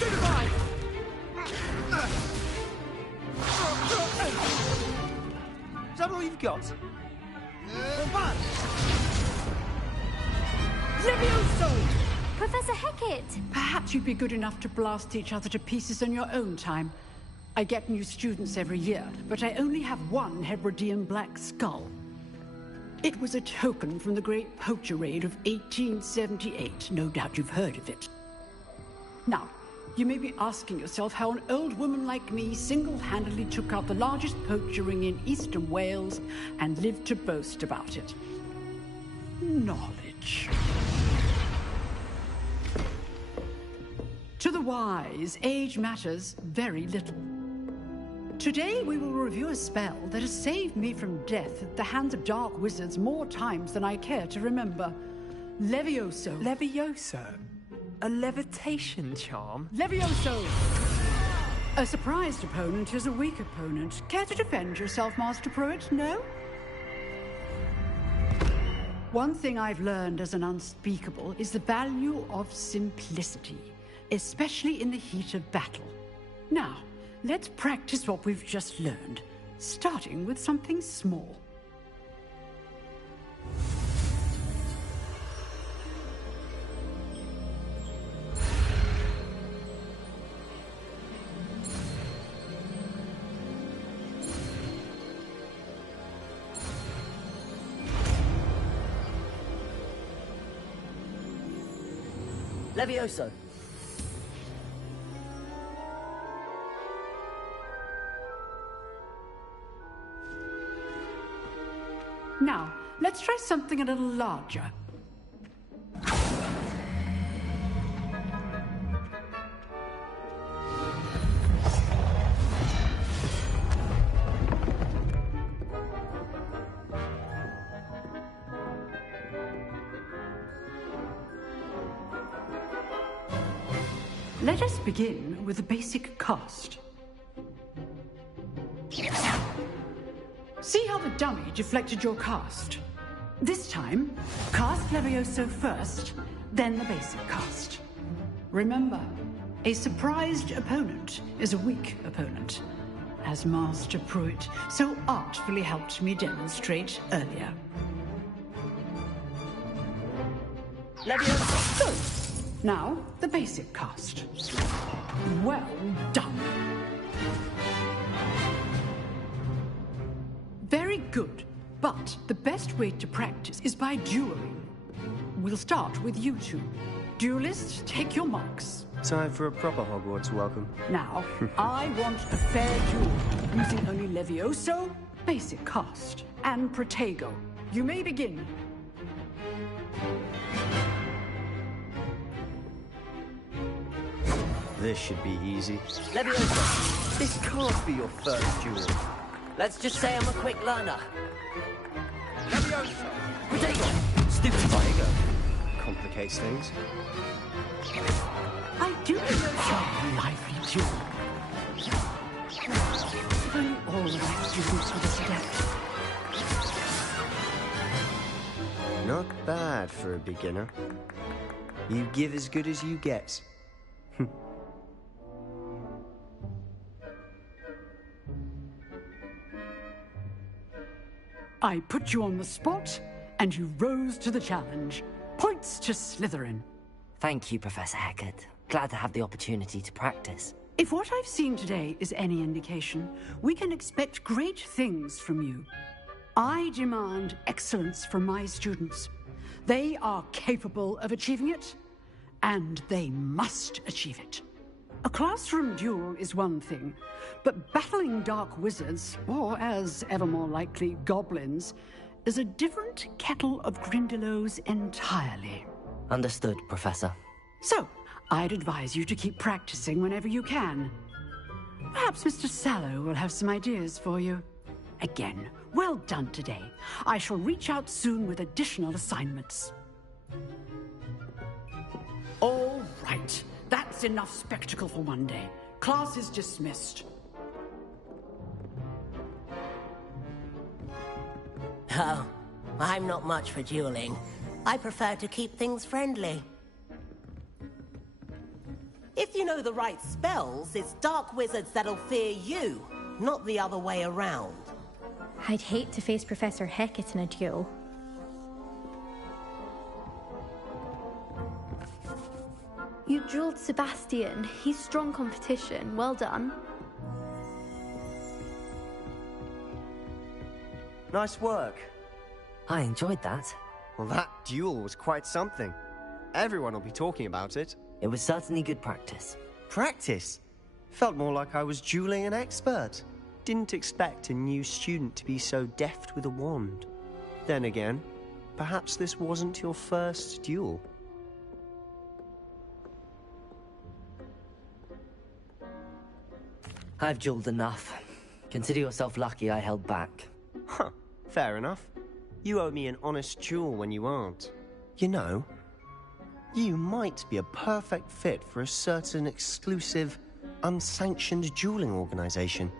Goodbye! Is that all you've got? Levioso! Professor Hecat! Perhaps you'd be good enough to blast each other to pieces in your own time. I get new students every year, but I only have one Hebridean black skull. It was a token from the Great Poacher Raid of 1878. No doubt you've heard of it. Now, you may be asking yourself how an old woman like me single-handedly took out the largest poacher ring in eastern Wales and lived to boast about it. Knowledge. To the wise, age matters very little. Today we will review a spell that has saved me from death at the hands of dark wizards more times than I care to remember. Levioso. Levioso? A levitation charm? Levioso! A surprised opponent is a weak opponent. Care to defend yourself, Master Pruitt? No? One thing I've learned as an unspeakable is the value of simplicity, especially in the heat of battle. Now, let's practice what we've just learned, starting with something small. Levioso. Now, let's try something a little larger. Let us begin with the basic cast. See how the dummy deflected your cast? This time, cast Levioso first, then the basic cast. Remember, a surprised opponent is a weak opponent, as Master Pruitt so artfully helped me demonstrate earlier. Levioso! Good. Now, the basic cast. Well done. Very good, but the best way to practice is by dueling. We'll start with you two. Duelists, take your marks. Time for a proper Hogwarts welcome. Now, I want a fair duel, using only Levioso, basic cast, and Protego. You may begin. This should be easy. Levioso! This can't be your first duel. Let's just say I'm a quick learner. Levioso! Protego! Stupid Protego. Complicates things. I do enjoy a lively duel. If only all the right students were this adept. Not bad for a beginner. You give as good as you get. I put you on the spot, and you rose to the challenge. Points to Slytherin. Thank you, Professor Hecat. Glad to have the opportunity to practice. If what I've seen today is any indication, we can expect great things from you. I demand excellence from my students. They are capable of achieving it, and they must achieve it. A classroom duel is one thing, but battling dark wizards, or as ever more likely, goblins, is a different kettle of Grindylows entirely. Understood, Professor. So, I'd advise you to keep practicing whenever you can. Perhaps Mr. Sallow will have some ideas for you. Again, well done today. I shall reach out soon with additional assignments. All right. That's enough spectacle for one day. Class is dismissed. Oh, I'm not much for dueling. I prefer to keep things friendly. If you know the right spells, it's dark wizards that'll fear you, not the other way around. I'd hate to face Professor Hecat in a duel. You drilled Sebastian. He's strong competition. Well done. Nice work. I enjoyed that. Well, that duel was quite something. Everyone will be talking about it. It was certainly good practice. Practice? Felt more like I was dueling an expert. Didn't expect a new student to be so deft with a wand. Then again, perhaps this wasn't your first duel. I've dueled enough. Consider yourself lucky I held back. Huh, fair enough. You owe me an honest duel when you aren't. You know, you might be a perfect fit for a certain exclusive, unsanctioned dueling organization.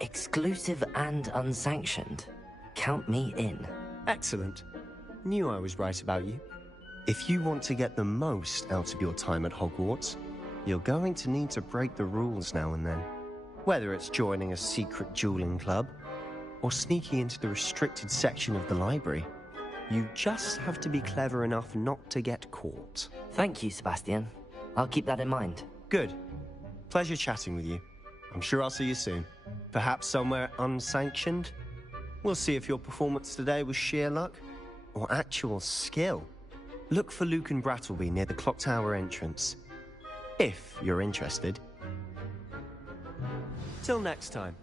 Exclusive and unsanctioned. Count me in. Excellent. Knew I was right about you. If you want to get the most out of your time at Hogwarts, you're going to need to break the rules now and then. Whether it's joining a secret dueling club, or sneaking into the restricted section of the library, you just have to be clever enough not to get caught. Thank you, Sebastian. I'll keep that in mind. Good. Pleasure chatting with you. I'm sure I'll see you soon. Perhaps somewhere unsanctioned? We'll see if your performance today was sheer luck, or actual skill. Look for Luke and Brattleby near the clock tower entrance. If you're interested. Till next time.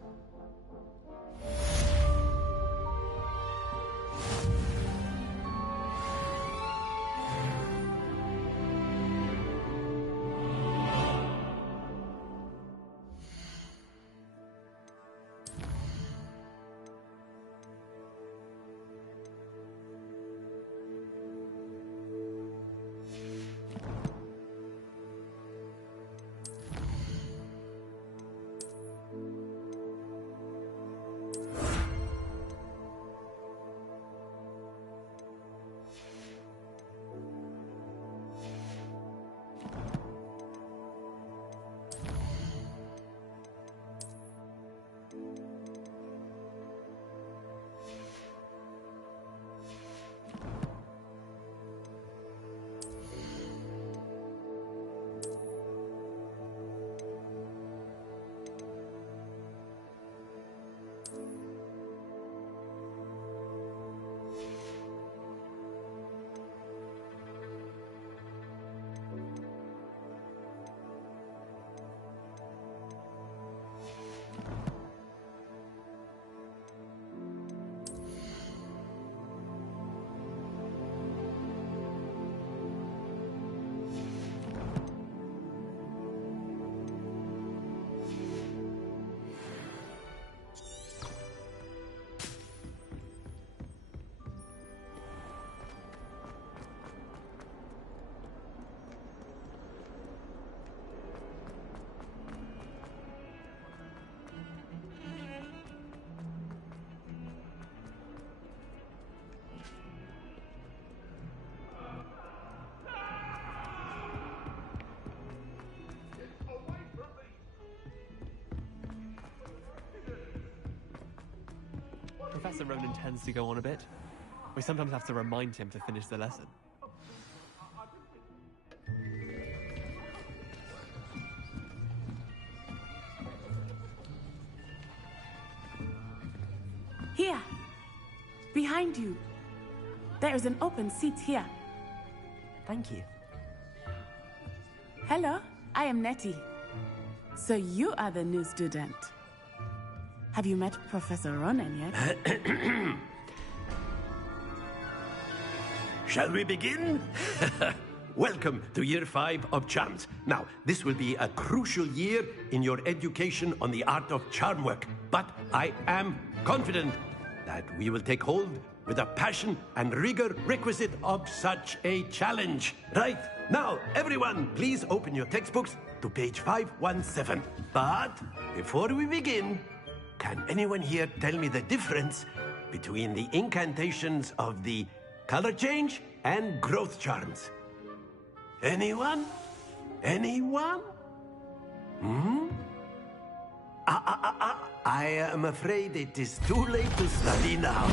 Professor Ronan tends to go on a bit. We sometimes have to remind him to finish the lesson. Here! Behind you! There is an open seat here. Thank you. Hello, I am Nettie. So you are the new student. Have you met Professor Ronan yet? Shall we begin? Welcome to Year 5 of Charms. Now, this will be a crucial year in your education on the art of charm work, but I am confident that we will take hold with the passion and rigor requisite of such a challenge. Right, now, everyone, please open your textbooks to page 517. But before we begin, can anyone here tell me the difference between the incantations of the color change and growth charms? Anyone? Anyone? Hmm? I am afraid it is too late to study now.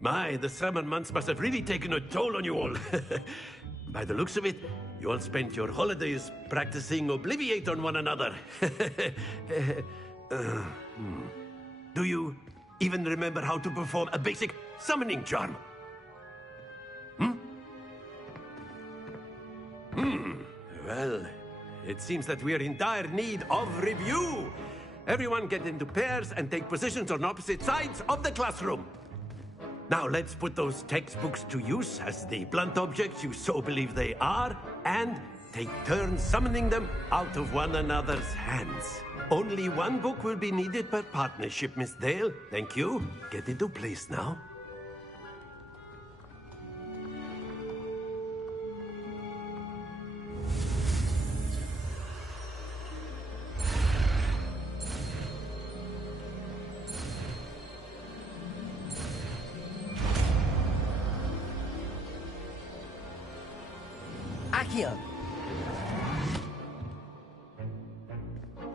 My, the summer months must have really taken a toll on you all. By the looks of it, you all spent your holidays practicing Obliviate on one another. Do you even remember how to perform a basic summoning charm? Well, it seems that we are in dire need of review. Everyone get into pairs and take positions on opposite sides of the classroom. Now let's put those textbooks to use as the blunt objects you so believe they are, and take turns summoning them out of one another's hands. Only one book will be needed per partnership, Miss Dale. Thank you. Get into place now. Accio!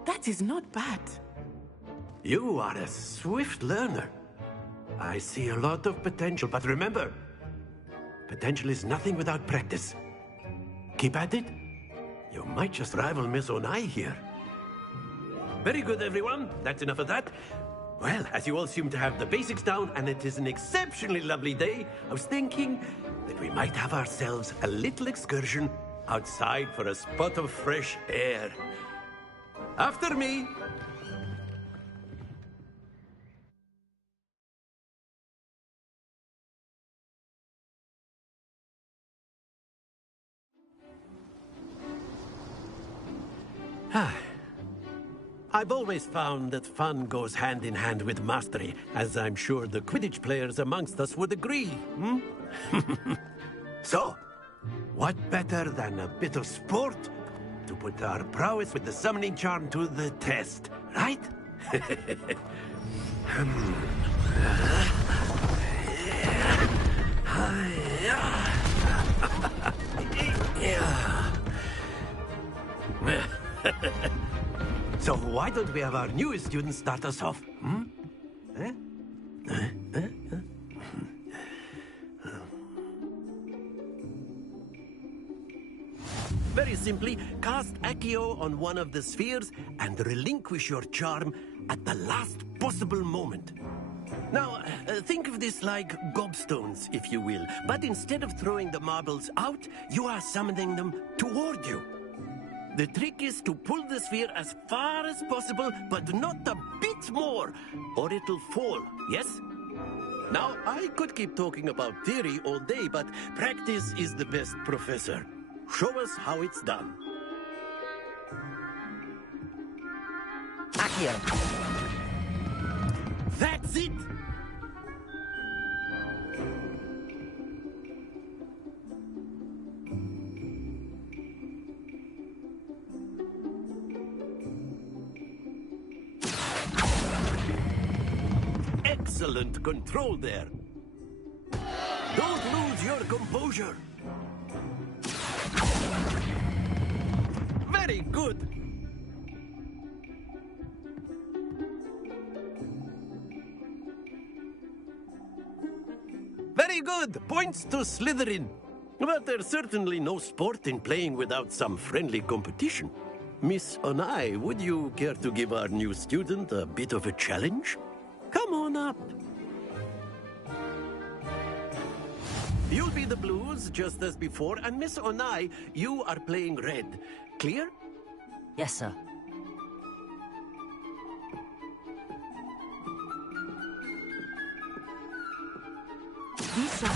That is not bad. You are a swift learner. I see a lot of potential, but remember, potential is nothing without practice. Keep at it. You might just rival Miss Onai here. Very good, everyone. That's enough of that. Well, as you all seem to have the basics down, and it is an exceptionally lovely day, I was thinking that we might have ourselves a little excursion outside for a spot of fresh air. After me. I've always found that fun goes hand in hand with mastery, as I'm sure the Quidditch players amongst us would agree. So, what better than a bit of sport to put our prowess with the summoning charm to the test, right? So why don't we have our newest student start us off? Very simply, cast Accio on one of the spheres and relinquish your charm at the last possible moment. Now, think of this like gobstones, if you will. But instead of throwing the marbles out, you are summoning them toward you. The trick is to pull the sphere as far as possible, but not a bit more, or it'll fall, yes? Now, I could keep talking about theory all day, but practice is the best professor. Show us how it's done. Accio! That's it! Excellent control there. Don't lose your composure. Very good. Very good. Points to Slytherin. But there's certainly no sport in playing without some friendly competition. Miss Onai, would you care to give our new student a bit of a challenge? Come on up. You'll be the blues, just as before, and Miss Onai, you are playing red. Clear? Yes, sir. This side.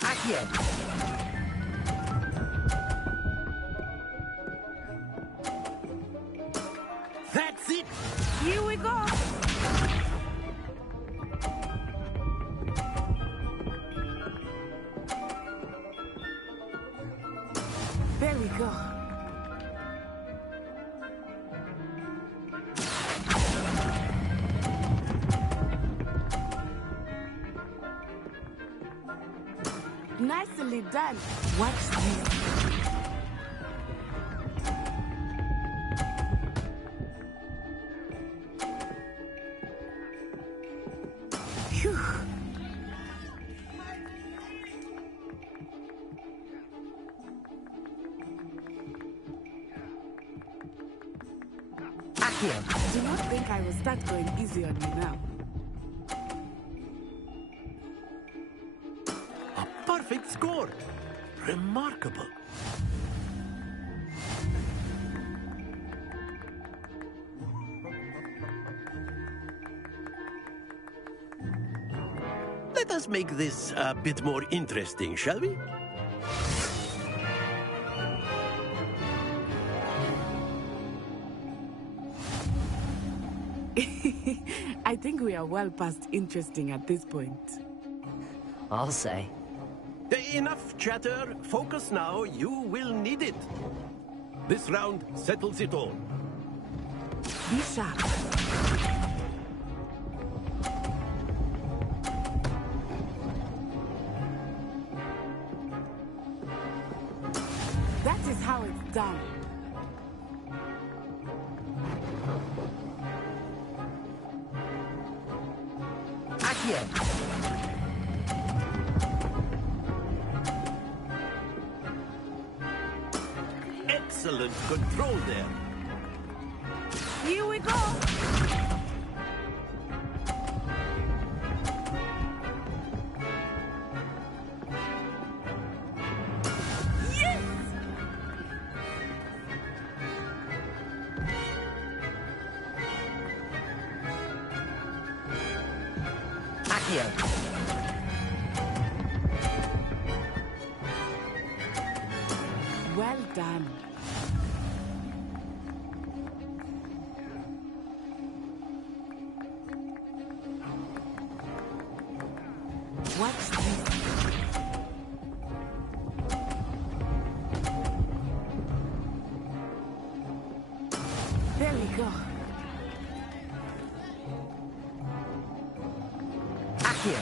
Accio! That's it! Here we go. There we go. Nicely done. Watch this. Phew. Accio! Do not think I will start going easy on you now. A perfect score. Remarkable. Let us make this a bit more interesting, shall we? I think we are well past interesting at this point. I'll say. Enough chatter. Focus now. You will need it. This round settles it all. Be sharp. That is how it's done. Accio! Excellent control there. Here we go. Yes! Accio! Well done. Watch this. There we go. Accio!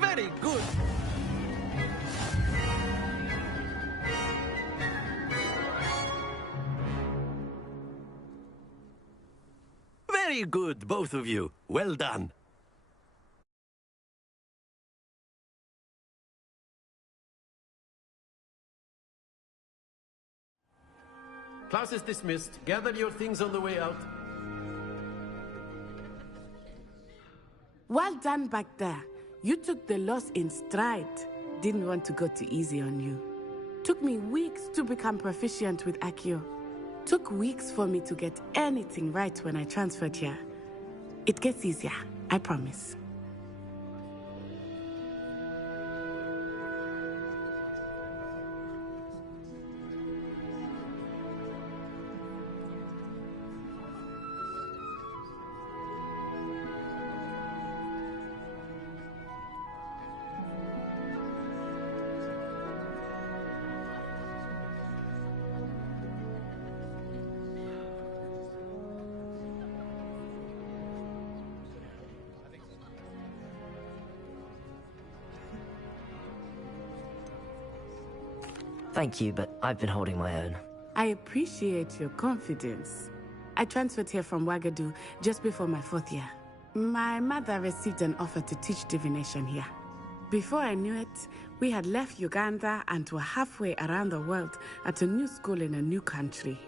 Very good. Very good, both of you. Well done. Class is dismissed. Gather your things on the way out. Well done back there. You took the loss in stride. Didn't want to go too easy on you. Took me weeks to become proficient with Accio. Took weeks for me to get anything right when I transferred here. It gets easier, I promise. Thank you, but I've been holding my own. I appreciate your confidence. I transferred here from Ouagadougou just before my 4th year. My mother received an offer to teach divination here. Before I knew it, we had left Uganda and were halfway around the world at a new school in a new country.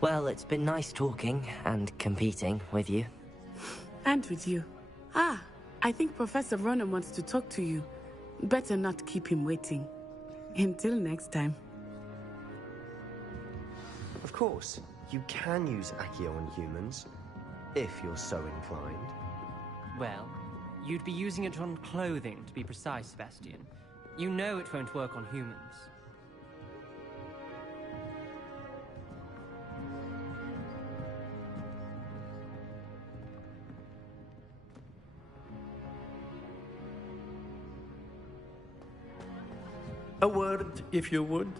Well, it's been nice talking and competing with you. And with you. Ah, I think Professor Ronan wants to talk to you. Better not keep him waiting. Until next time. Of course, you can use Accio on humans, if you're so inclined. Well, you'd be using it on clothing, to be precise, Sebastian. You know it won't work on humans. A word, if you would.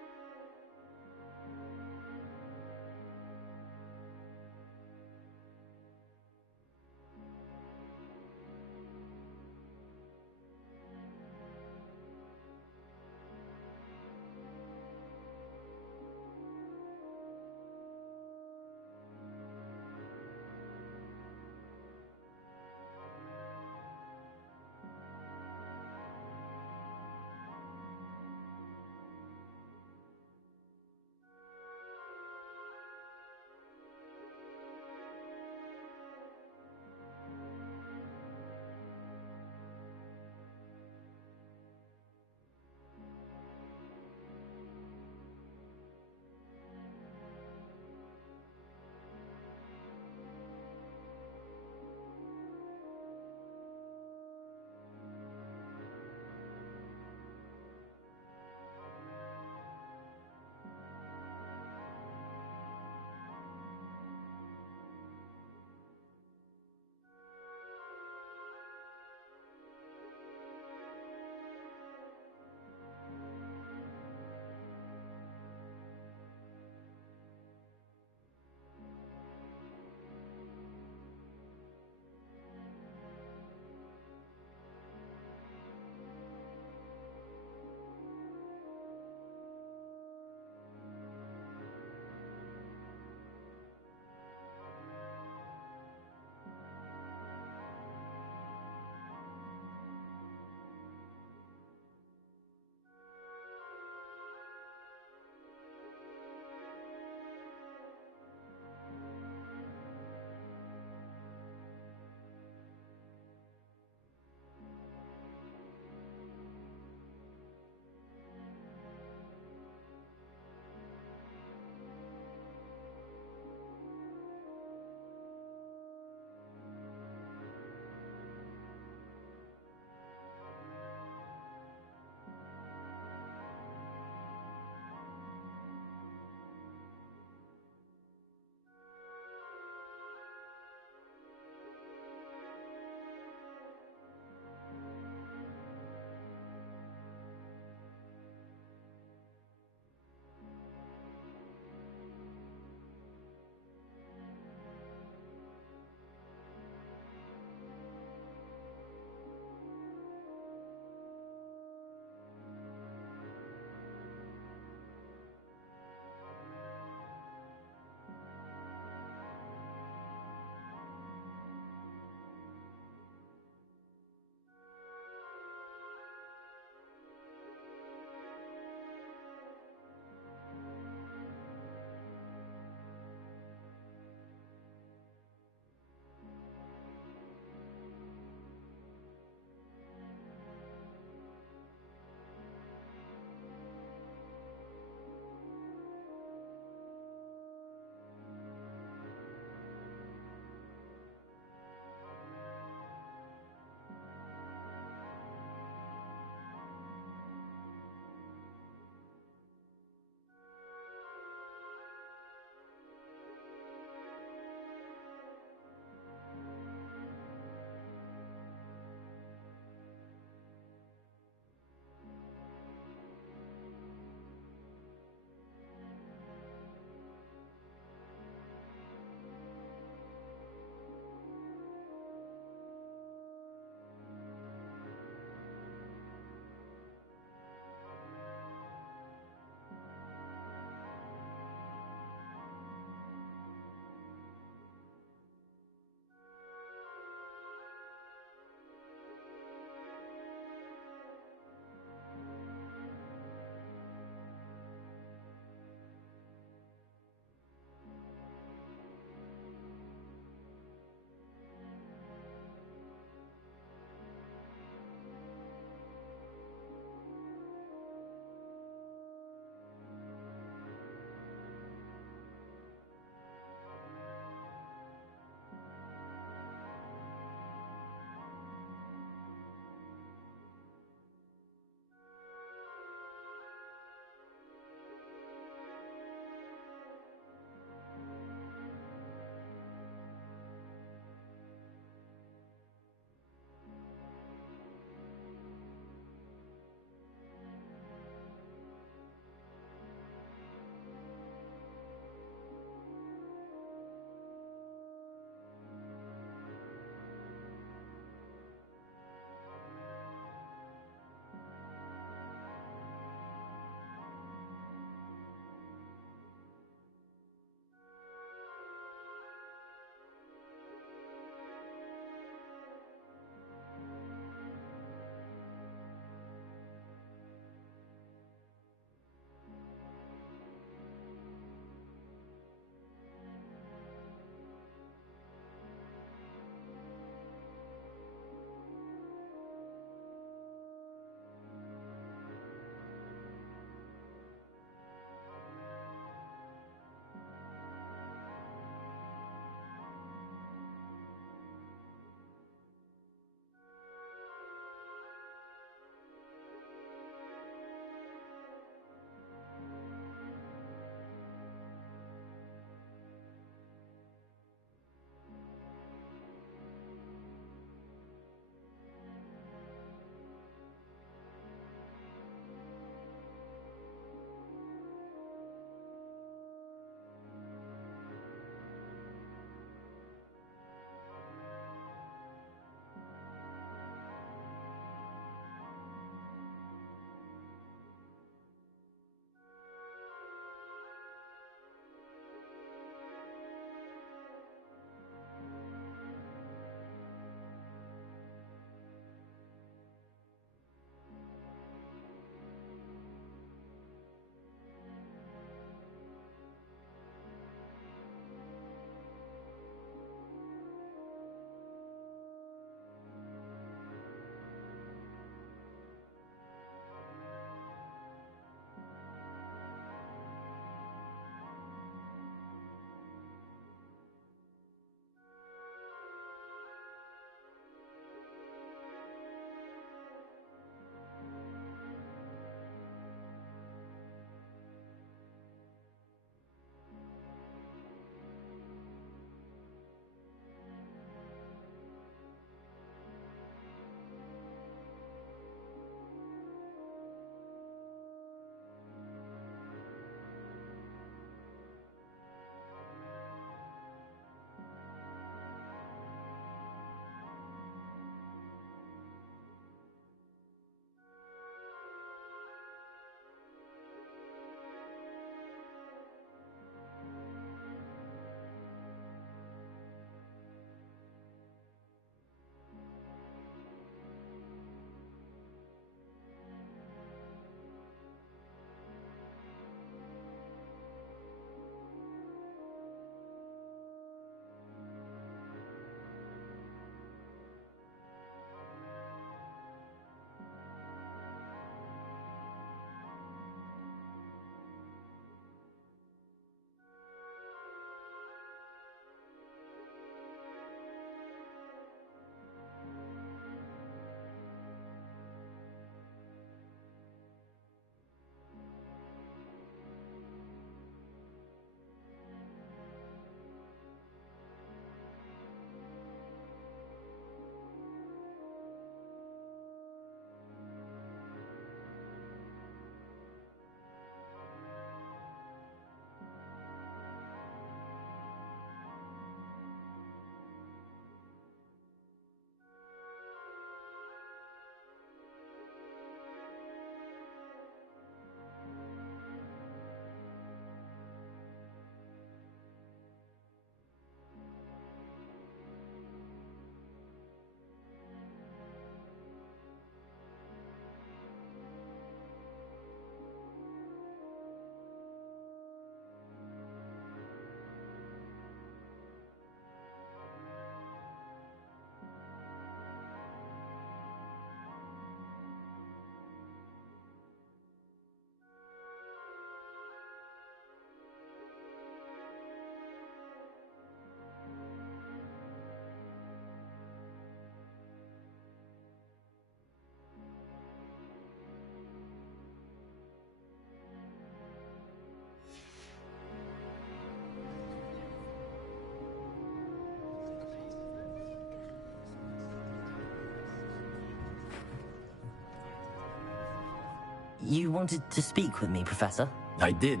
You wanted to speak with me, Professor? I did.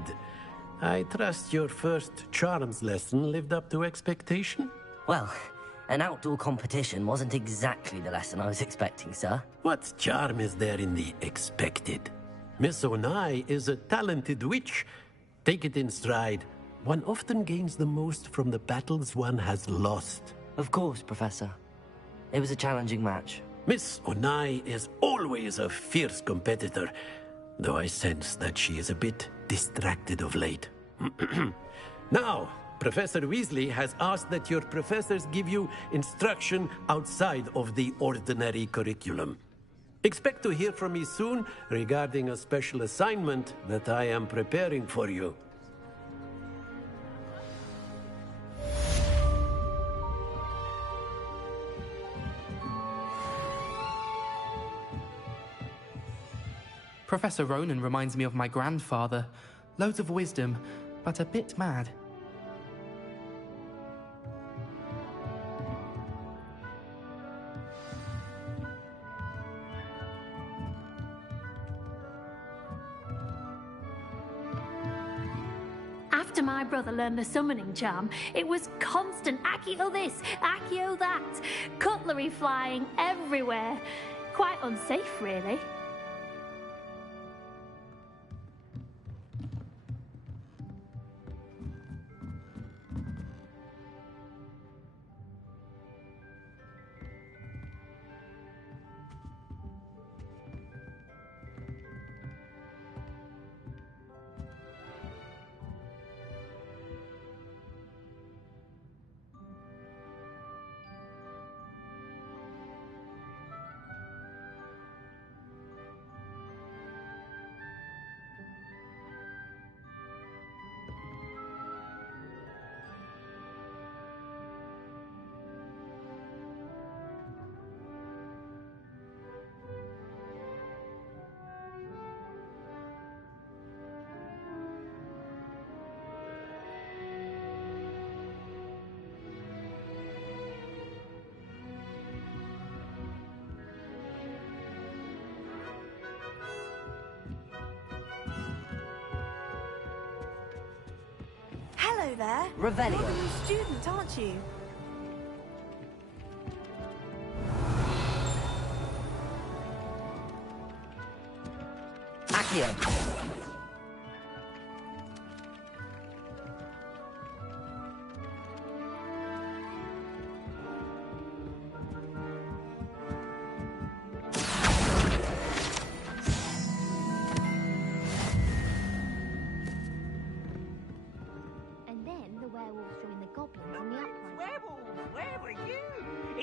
I trust your first charms lesson lived up to expectation? Well, an outdoor competition wasn't exactly the lesson I was expecting, sir. What charm is there in the expected? Miss Onai is a talented witch. Take it in stride. One often gains the most from the battles one has lost. Of course, Professor. It was a challenging match. Miss Onai is always a fierce competitor, though I sense that she is a bit distracted of late. Now, Professor Weasley has asked that your professors give you instruction outside of the ordinary curriculum. Expect to hear from me soon regarding a special assignment that I am preparing for you. Professor Ronan reminds me of my grandfather. Loads of wisdom, but a bit mad. After my brother learned the summoning charm, it was constant Accio this, Accio that, cutlery flying everywhere. Quite unsafe, really. Hello there. Revelio. You're the new student, aren't you? Accio.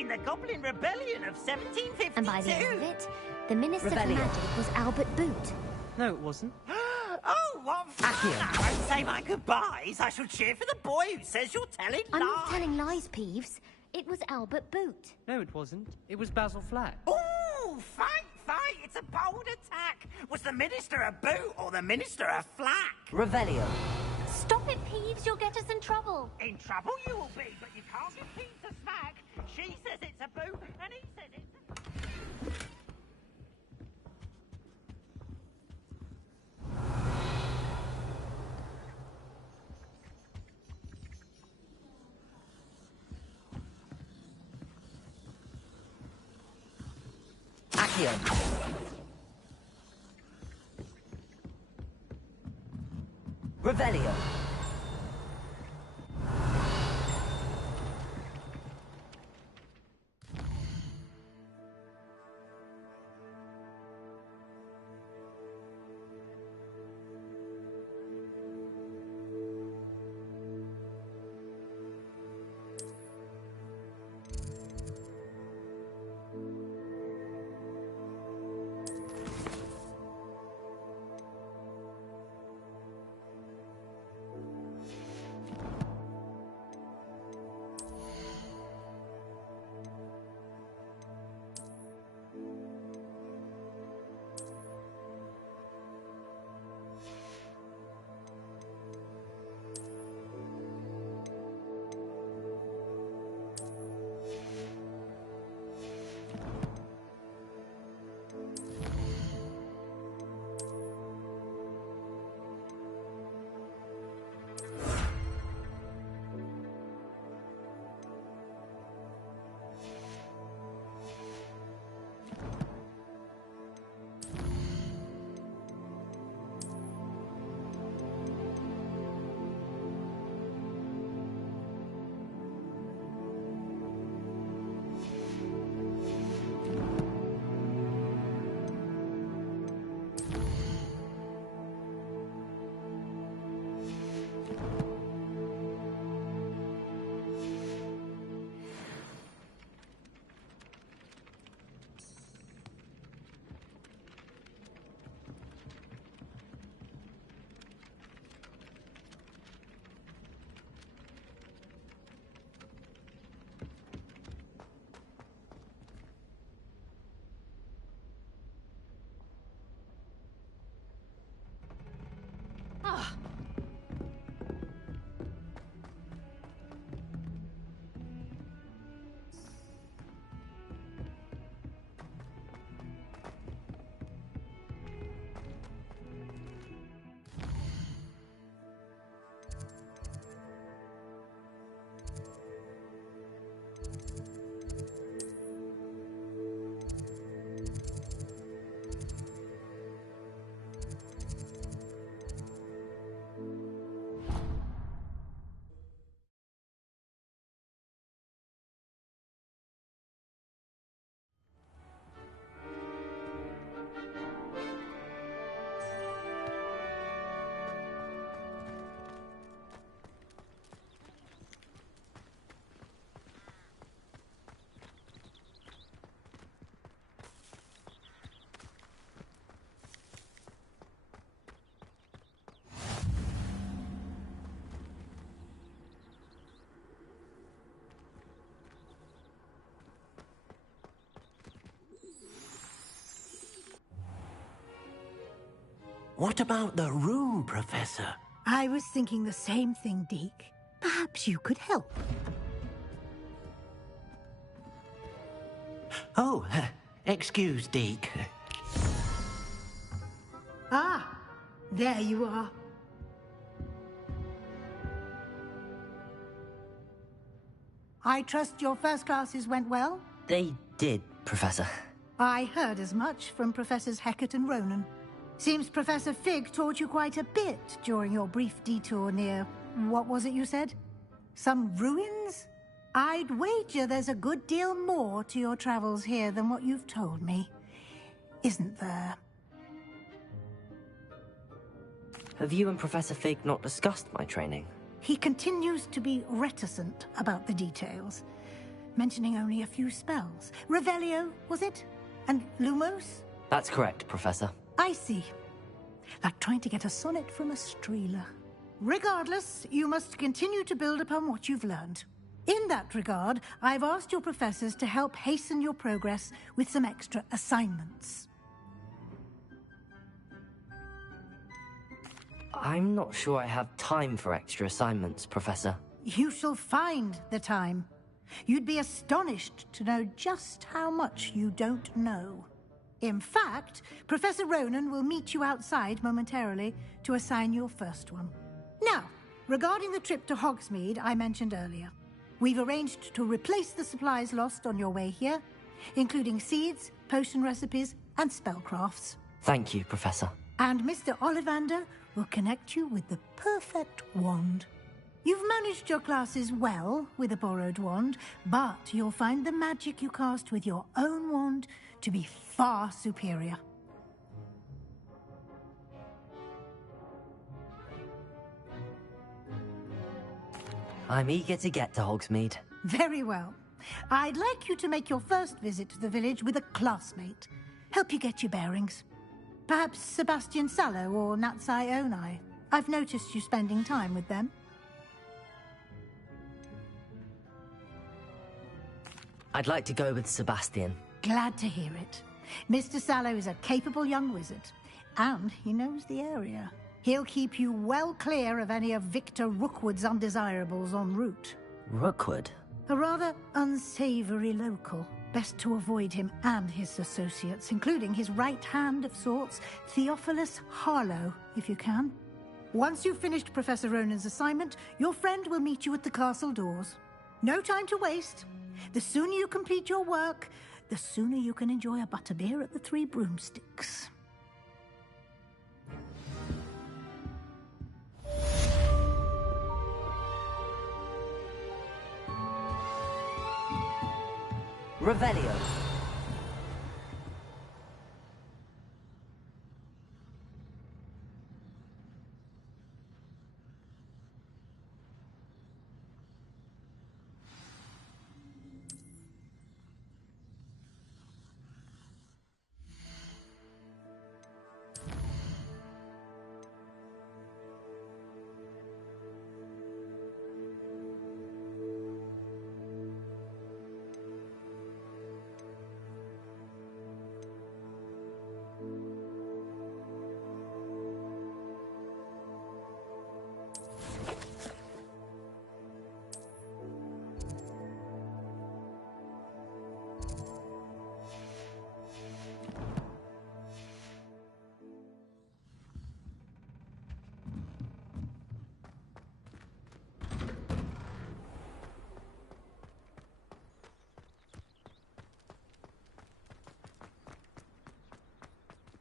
The Goblin Rebellion of 1752. And by the end of it, the Minister for Rebellion. Magic was Albert Boot. No, it wasn't. Oh, what fun! I won't say my goodbyes. I shall cheer for the boy who says you're telling I'm lies. not telling lies, Peeves. It was Albert Boot. No, it wasn't. It was Basil Flack. Ooh, fight! It's a bold attack. Was the Minister a boot or the Minister a flack? Revelio. Stop it, Peeves. You'll get us in trouble. In trouble you will be, but you can't give Pete a smack. She says it's a boot, and he says it's Accio. Revelio. What about the room, Professor? I was thinking the same thing, Deke. Perhaps you could help. Oh, excuse, Deke. Ah, there you are. I trust your first classes went well? They did, Professor. I heard as much from Professors Hecat and Ronan. Seems Professor Fig taught you quite a bit during your brief detour near... what was it you said? Some ruins? I'd wager there's a good deal more to your travels here than what you've told me. Isn't there? Have you and Professor Fig not discussed my training? He continues to be reticent about the details, mentioning only a few spells. Revelio, was it? And Lumos? That's correct, Professor. I see. Like trying to get a sonnet from a streeler. Regardless, you must continue to build upon what you've learned. In that regard, I've asked your professors to help hasten your progress with some extra assignments. I'm not sure I have time for extra assignments, Professor. You shall find the time. You'd be astonished to know just how much you don't know. In fact, Professor Ronan will meet you outside momentarily to assign your first one. Now, regarding the trip to Hogsmeade I mentioned earlier, we've arranged to replace the supplies lost on your way here, including seeds, potion recipes, and spellcrafts. Thank you, Professor. And Mr. Ollivander will connect you with the perfect wand. You've managed your classes well with a borrowed wand, but you'll find the magic you cast with your own wand to be far superior. I'm eager to get to Hogsmeade. Very well. I'd like you to make your first visit to the village with a classmate. Help you get your bearings. Perhaps Sebastian Sallow or Natsai Onai. I've noticed you spending time with them. I'd like to go with Sebastian. Glad to hear it. Mr. Sallow is a capable young wizard, and he knows the area. He'll keep you well clear of any of Victor Rookwood's undesirables en route. Rookwood? A rather unsavory local. Best to avoid him and his associates, including his right hand of sorts, Theophilus Harlow, if you can. Once you've finished Professor Ronan's assignment, your friend will meet you at the castle doors. No time to waste. The sooner you complete your work, the sooner you can enjoy a butterbeer at the Three Broomsticks. Revelio.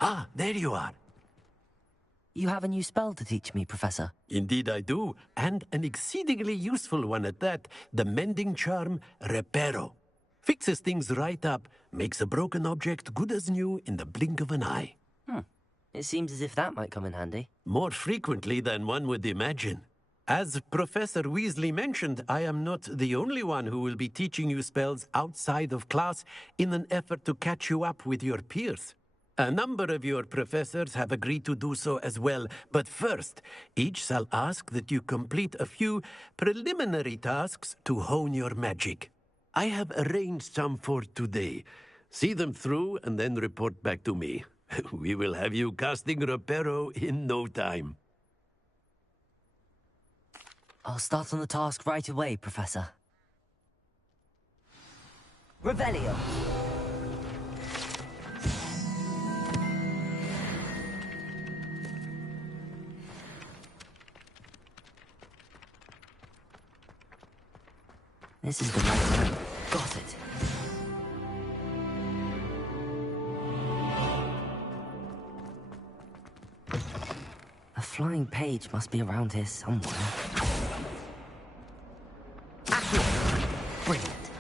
Ah, there you are. You have a new spell to teach me, Professor. Indeed I do, and an exceedingly useful one at that, the mending charm Reparo. Fixes things right up, makes a broken object good as new in the blink of an eye. It seems as if that might come in handy. More frequently than one would imagine. As Professor Weasley mentioned, I am not the only one who will be teaching you spells outside of class in an effort to catch you up with your peers. A number of your professors have agreed to do so as well, but first, each shall ask that you complete a few preliminary tasks to hone your magic. I have arranged some for today. See them through and then report back to me. We will have you casting Reparo in no time. I'll start on the task right away, Professor. Revelio. This is the right one. Got it. A flying page must be around here somewhere. Accurate. Brilliant.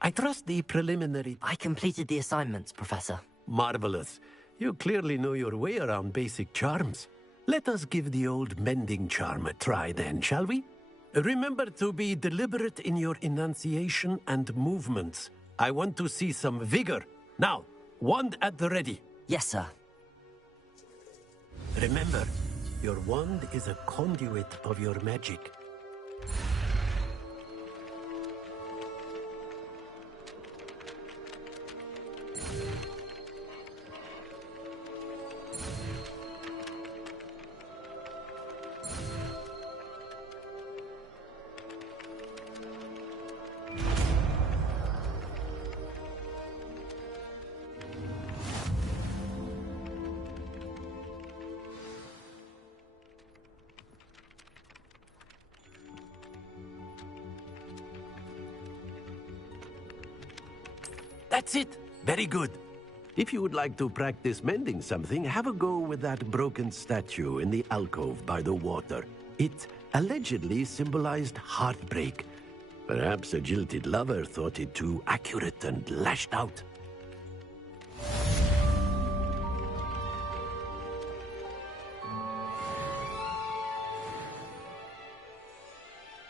I trust the preliminary... I completed the assignments, Professor. Marvelous. You clearly know your way around basic charms. Let us give the old mending charm a try then, shall we? Remember to be deliberate in your enunciation and movements. I want to see some vigor. Now, wand at the ready. Yes, sir. Remember, your wand is a conduit of your magic. That's it. Very good. If you would like to practice mending something, have a go with that broken statue in the alcove by the water. It allegedly symbolized heartbreak. Perhaps a jilted lover thought it too accurate and lashed out.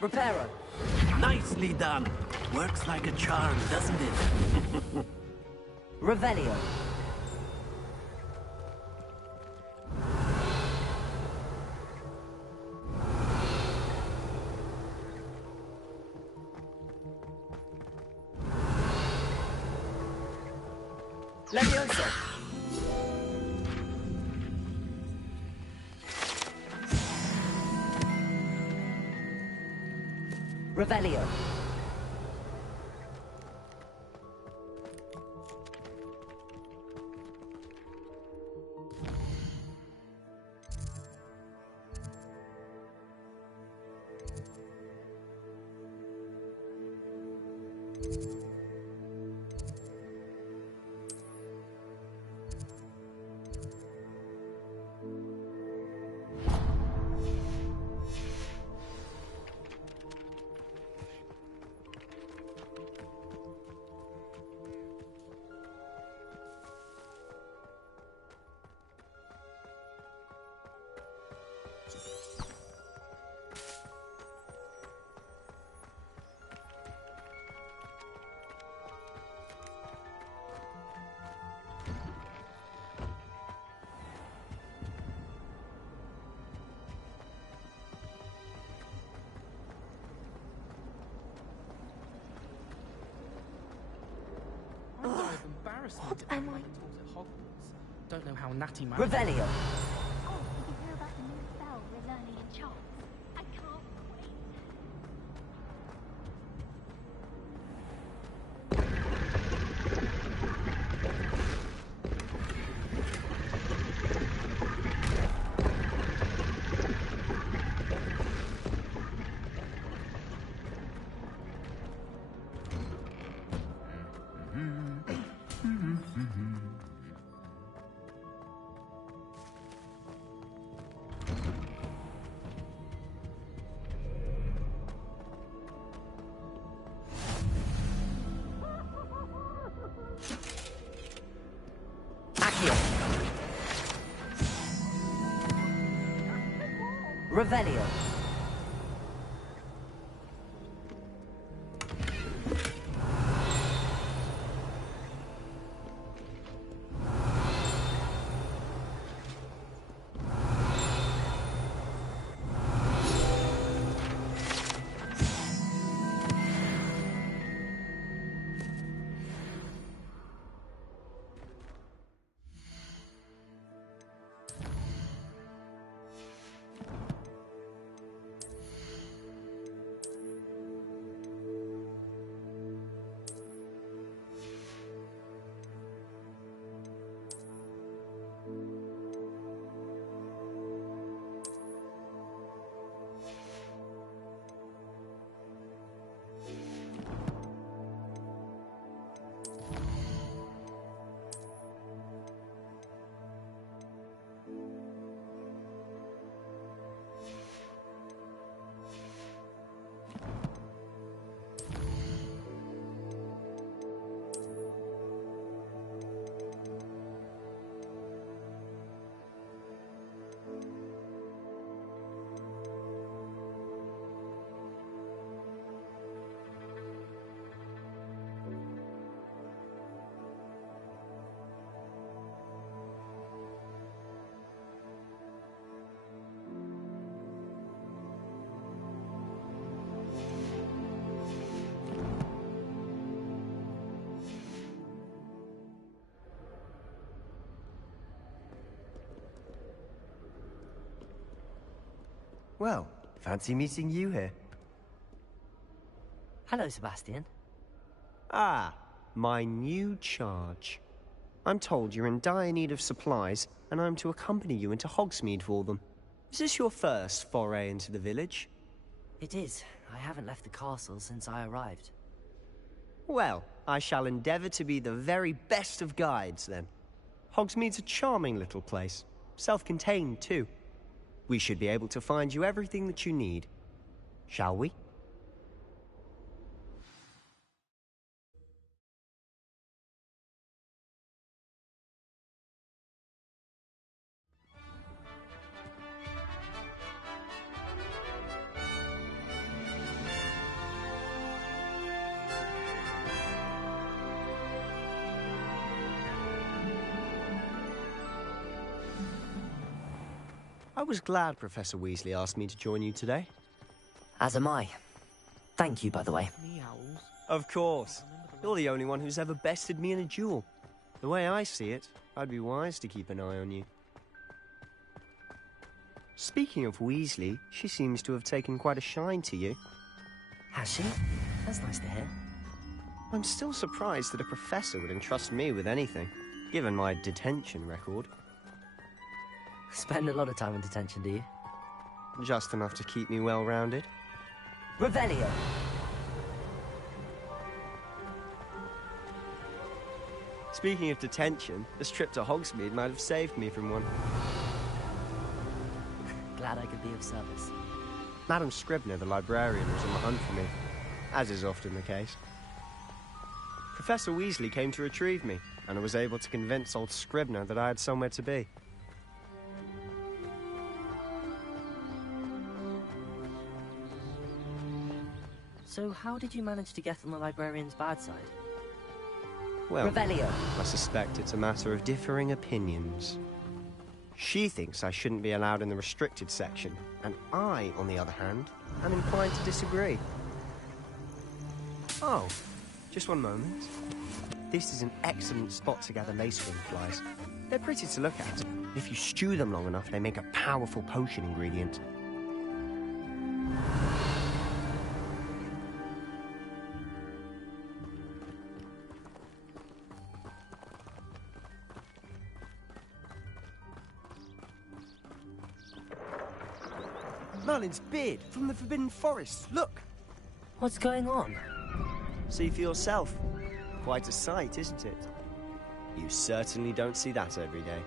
Reparo. Nicely done. Works like a charm, doesn't it? Revelio. Levioso. Revelio. What am I? Don't know how Natty man. Revelio. Oh, did you hear about the new spell we're learning in charms? I can't wait. Revelio. Well, fancy meeting you here. Hello, Sebastian. Ah, my new charge. I'm told you're in dire need of supplies, and I'm to accompany you into Hogsmeade for them. Is this your first foray into the village? It is. I haven't left the castle since I arrived. Well, I shall endeavour to be the very best of guides, then. Hogsmeade's a charming little place. Self-contained, too. We should be able to find you everything that you need. Shall we? I was glad Professor Weasley asked me to join you today. As am I. Thank you, by the way. Of course. You're the only one who's ever bested me in a duel. The way I see it, I'd be wise to keep an eye on you. Speaking of Weasley, she seems to have taken quite a shine to you. Has she? That's nice to hear. I'm still surprised that a professor would entrust me with anything, given my detention record. Spend a lot of time in detention, do you? Just enough to keep me well-rounded. Revelio! Speaking of detention, this trip to Hogsmeade might have saved me from one. Glad I could be of service. Madam Scribner, the librarian, was on the hunt for me, as is often the case. Professor Weasley came to retrieve me, and I was able to convince old Scribner that I had somewhere to be. So how did you manage to get on the librarian's bad side? Well, Revelio. I suspect it's a matter of differing opinions. She thinks I shouldn't be allowed in the restricted section, and I, on the other hand, am inclined to disagree. Oh, just one moment. This is an excellent spot to gather lacewing flies. They're pretty to look at. If you stew them long enough, they make a powerful potion ingredient. Merlin's beard from the Forbidden Forest. Look! What's going on? See for yourself. Quite a sight, isn't it? You certainly don't see that every day.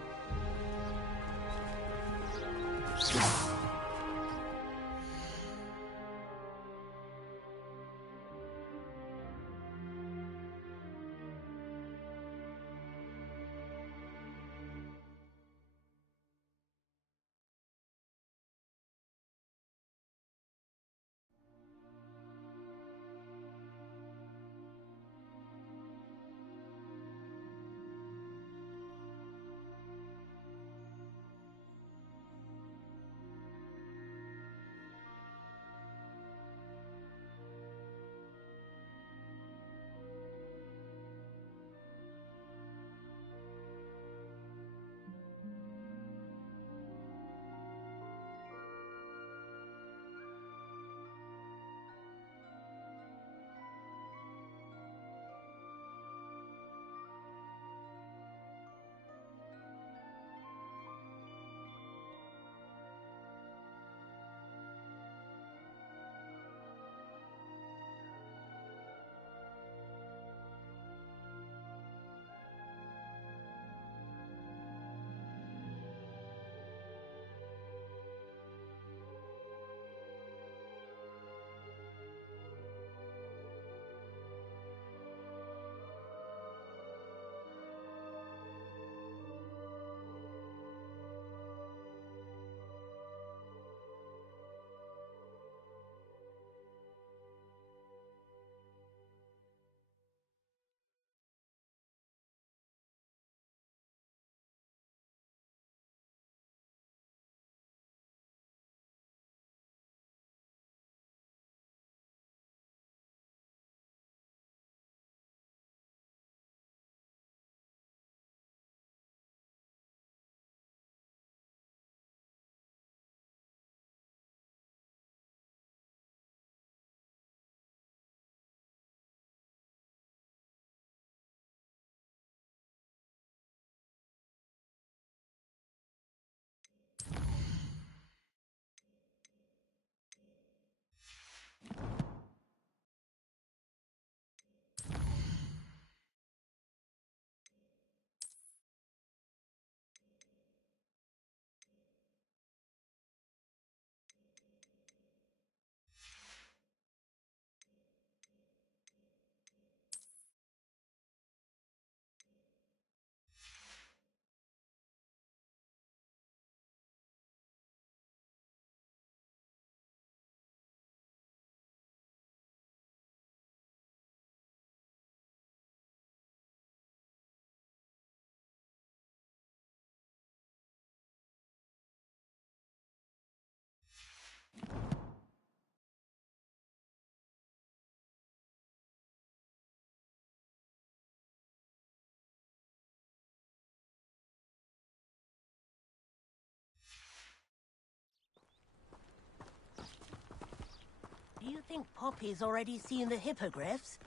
think Poppy's already seen the hippogriffs?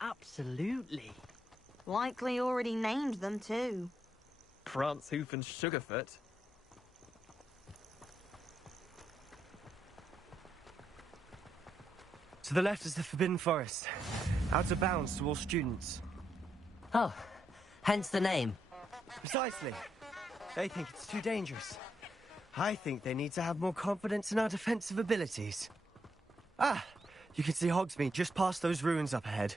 Absolutely. Likely already named them too. Prance, Hoof, and Sugarfoot. To the left is the Forbidden Forest. Out of bounds to all students. Oh, hence the name. Precisely. They think it's too dangerous. I think they need to have more confidence in our defensive abilities. Ah, you can see Hogsmeade just past those ruins up ahead.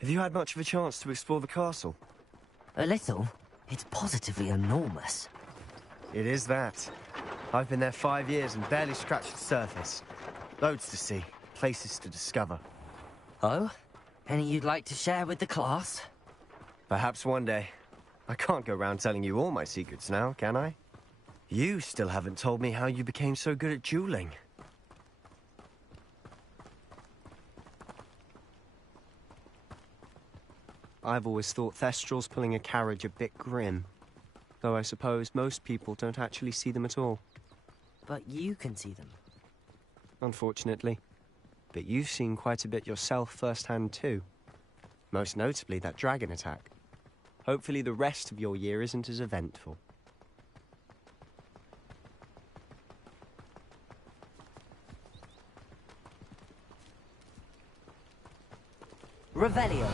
Have you had much of a chance to explore the castle? A little. It's positively enormous. It is that. I've been there 5 years and barely scratched the surface. Loads to see, places to discover. Oh? Any you'd like to share with the class? Perhaps one day. I can't go around telling you all my secrets now, can I? You still haven't told me how you became so good at dueling. I've always thought Thestrals pulling a carriage a bit grim. Though I suppose most people don't actually see them at all. But you can see them. Unfortunately. But you've seen quite a bit yourself firsthand too. Most notably that dragon attack. Hopefully the rest of your year isn't as eventful. Revelio.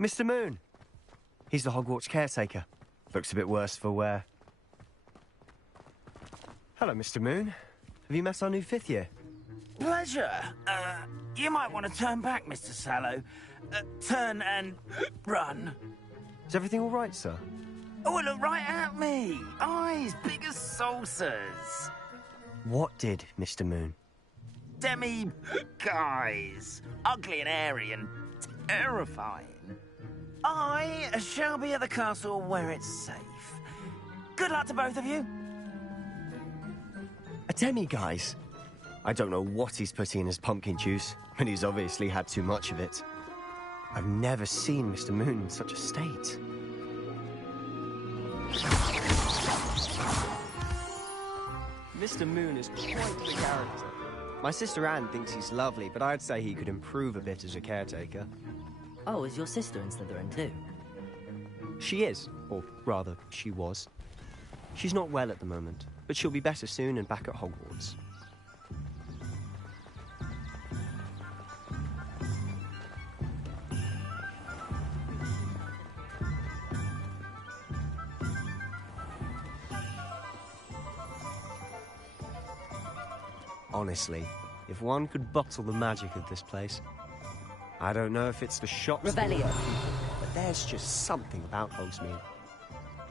Mr. Moon. He's the Hogwarts caretaker. Looks a bit worse for wear. Hello, Mr. Moon. Have you met our new 5th year? Pleasure. You might want to turn back, Mr. Sallow. Turn and run. Is everything all right, sir? Oh, look right at me. Eyes big as saucers. What did, Mr. Moon? Guys. Ugly and airy and terrifying. I shall be at the castle where it's safe. Good luck to both of you. A demi-guise? I don't know what he's putting in his pumpkin juice, but he's obviously had too much of it. I've never seen Mr. Moon in such a state. Mr. Moon is quite the character. My sister Anne thinks he's lovely, but I'd say he could improve a bit as a caretaker. Oh, is your sister in Slytherin too? She is, or rather, she was. She's not well at the moment, but she'll be better soon and back at Hogwarts. Honestly, if one could bottle the magic of this place. I don't know if it's the shops, Revelio. But there's just something about Hogsmeade.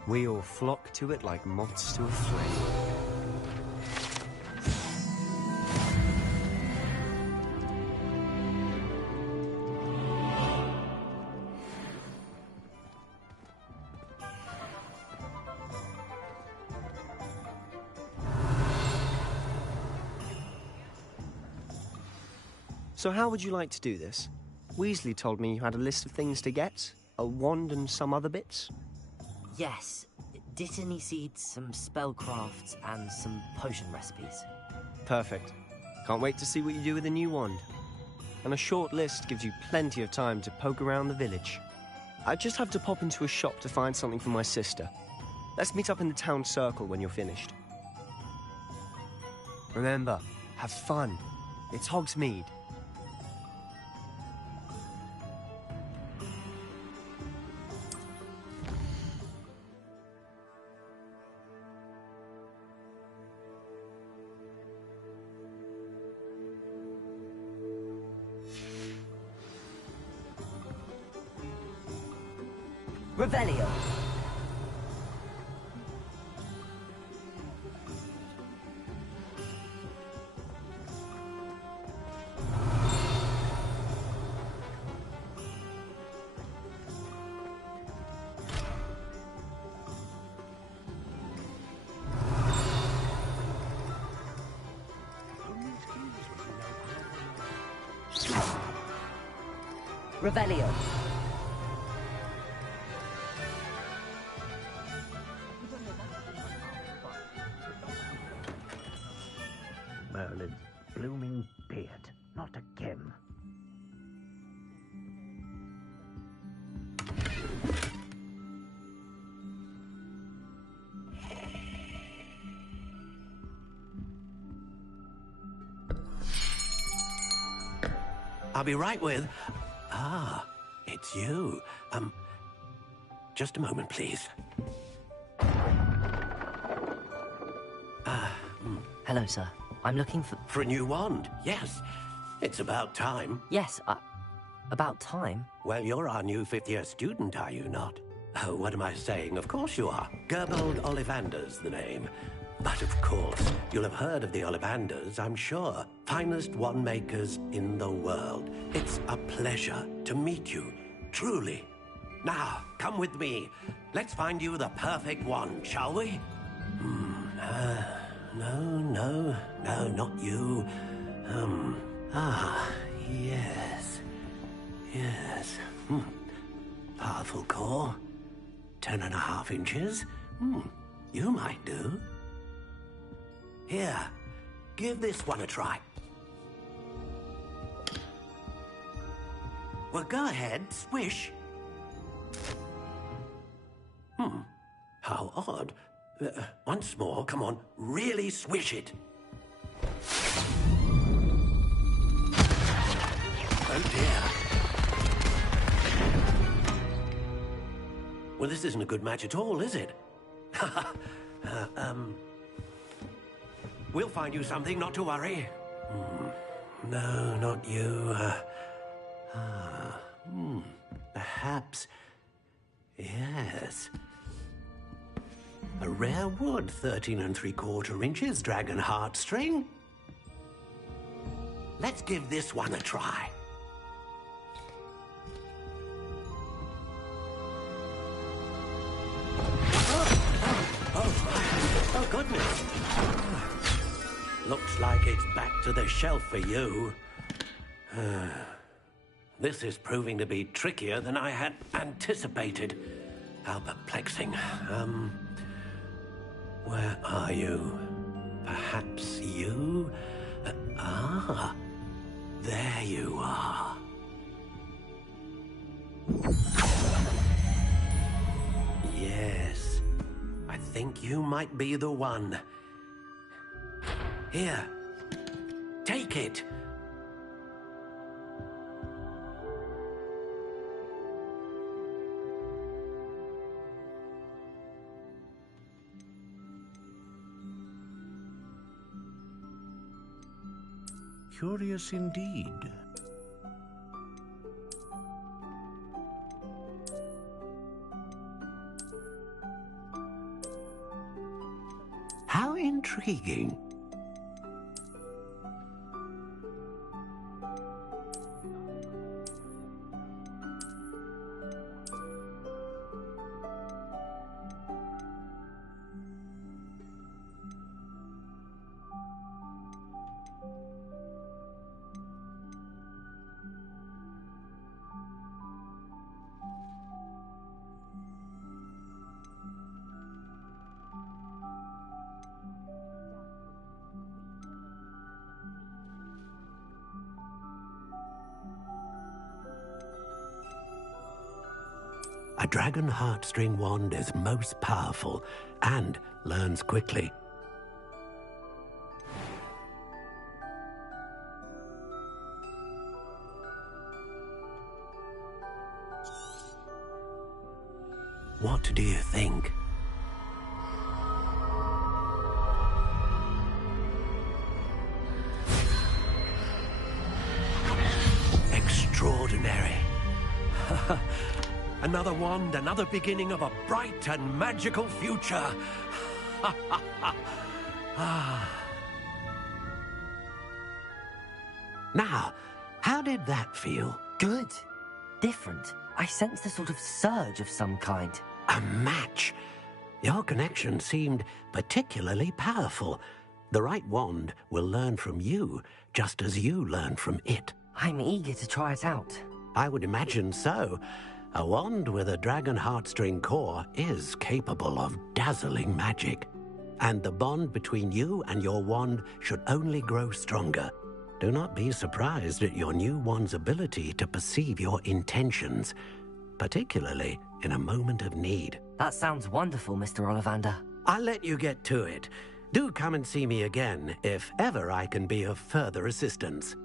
We all flock to it like moths to a flame. So how would you like to do this? Weasley told me you had a list of things to get, a wand and some other bits. Yes. Dittany seeds, some spellcrafts, and some potion recipes. Perfect. Can't wait to see what you do with the new wand. And a short list gives you plenty of time to poke around the village. I just have to pop into a shop to find something for my sister. Let's meet up in the town circle when you're finished. Remember, have fun. It's Hogsmeade. Revelio. Revelio. Merlin's blooming beard. Not again. I'll be right with... Ah, it's you. Just a moment, please. Hello, sir. I'm looking for... For a new wand, yes. It's about time. Yes, about time? Well, you're our new fifth-year student, are you not? Oh, what am I saying? Of course you are. Gerbold Ollivander's the name. But of course, you'll have heard of the Ollivanders, I'm sure. Finest wand makers in the world. It's a pleasure to meet you, truly. Now, come with me. Let's find you the perfect wand, shall we? No, not you. Yes. Powerful core. 10.5 inches. You might do. Here, give this one a try. Well, go ahead, swish. How odd. Once more, come on, really swish it. Oh dear. Well, this isn't a good match at all, is it? We'll find you something, not to worry. No, not you. Perhaps... Yes. A rare wood, 13 3/4 inches, dragon heartstring. Let's give this one a try. Oh, goodness. Looks like it's back to the shelf for you. This is proving to be trickier than I had anticipated. How perplexing. Where are you? Perhaps you? There you are. Yes, I think you might be the one. Here, take it. Curious indeed. How intriguing. A dragon heartstring wand is most powerful and learns quickly. What do you think? Extraordinary. Another wand, another beginning of a bright and magical future. Now, how did that feel? Good. Different. I sensed a sort of surge of some kind. A match. Your connection seemed particularly powerful. The right wand will learn from you, just as you learn from it. I'm eager to try it out. I would imagine so. A wand with a dragon heartstring core is capable of dazzling magic. And the bond between you and your wand should only grow stronger. Do not be surprised at your new wand's ability to perceive your intentions, particularly in a moment of need. That sounds wonderful, Mr. Ollivander. I'll let you get to it. Do come and see me again if ever I can be of further assistance.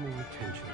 More attention.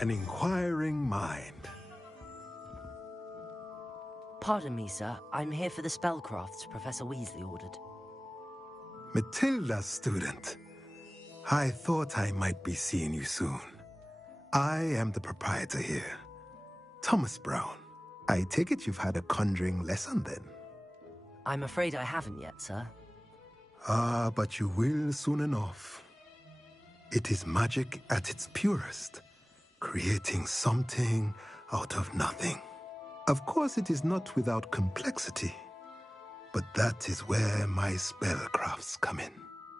An inquiring mind. Pardon me, sir. I'm here for the spellcrafts Professor Weasley ordered. Matilda's student. I thought I might be seeing you soon. I am the proprietor here, Thomas Brown. I take it you've had a conjuring lesson then? I'm afraid I haven't yet, sir. Ah, but you will soon enough. It is magic at its purest, creating something out of nothing. Of course, it is not without complexity, but that is where my spellcrafts come in.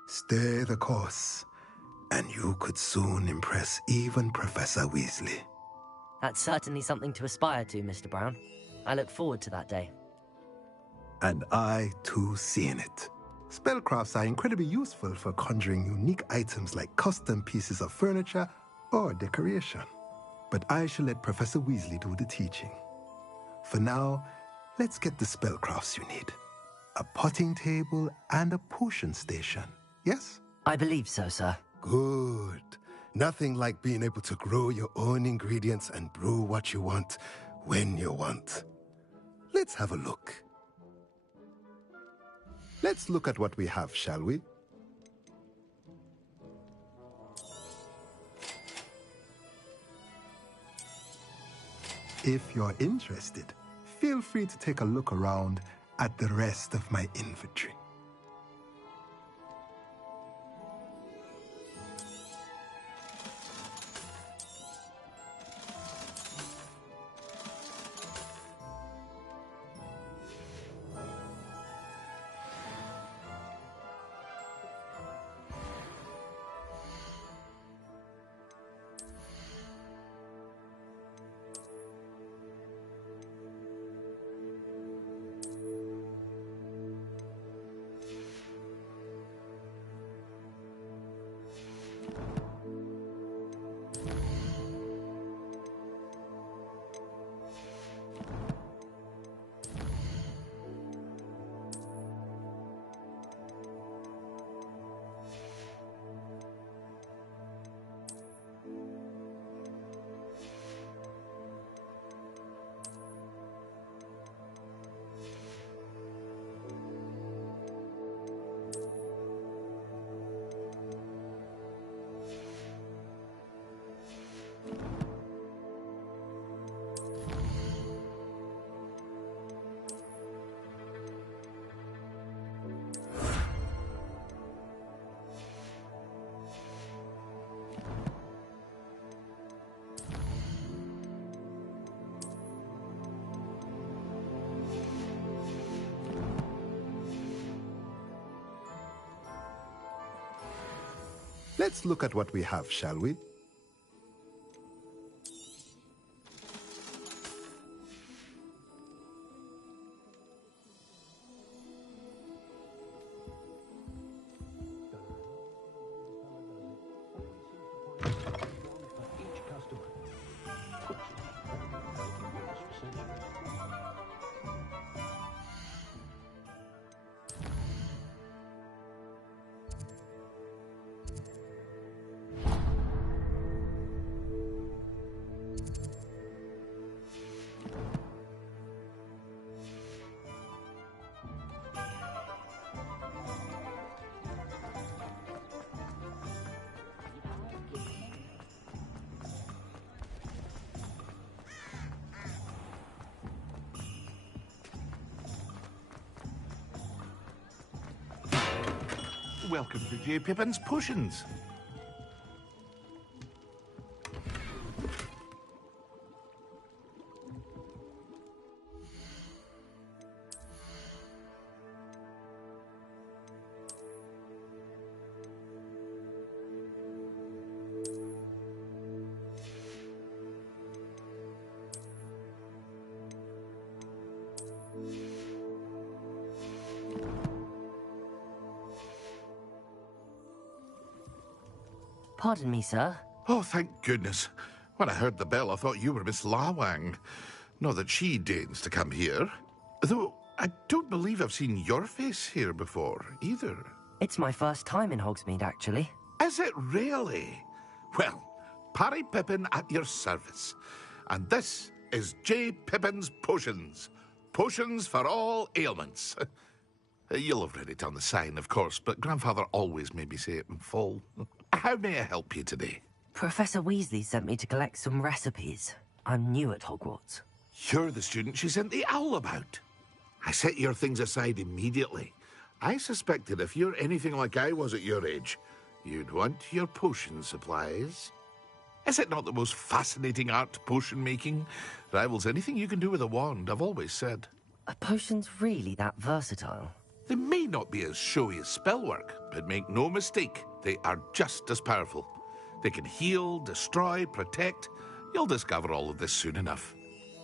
Stay the course, and you could soon impress even Professor Weasley. That's certainly something to aspire to, Mr. Brown. I look forward to that day. And I, too, seeing it. Spellcrafts are incredibly useful for conjuring unique items like custom pieces of furniture or decoration. But I shall let Professor Weasley do the teaching. For now, let's get the spellcrafts you need. A potting table and a potion station, yes? I believe so, sir. Good. Nothing like being able to grow your own ingredients and brew what you want when you want. Let's have a look. Let's look at what we have, shall we? If you're interested, feel free to take a look around at the rest of my inventory. Let's look at what we have, shall we? Welcome to J. Pippin's Potions. Pardon me, sir. Oh, thank goodness. When I heard the bell, I thought you were Miss Lawang. Not that she deigns to come here. Though I don't believe I've seen your face here before, either. It's my first time in Hogsmeade, actually. Is it really? Well, Parry Pippin at your service. And this is J. Pippin's Potions. Potions for all ailments. You'll have read it on the sign, of course, but Grandfather always made me say it in full. How may I help you today? Professor Weasley sent me to collect some recipes. I'm new at Hogwarts. You're the student she sent the owl about. I set your things aside immediately. I suspected if you're anything like I was at your age, you'd want your potion supplies. Is it not the most fascinating art, potion making? Rivals anything you can do with a wand, I've always said. Are potions really that versatile? They may not be as showy as spellwork, but make no mistake, they are just as powerful. They can heal, destroy, protect. You'll discover all of this soon enough.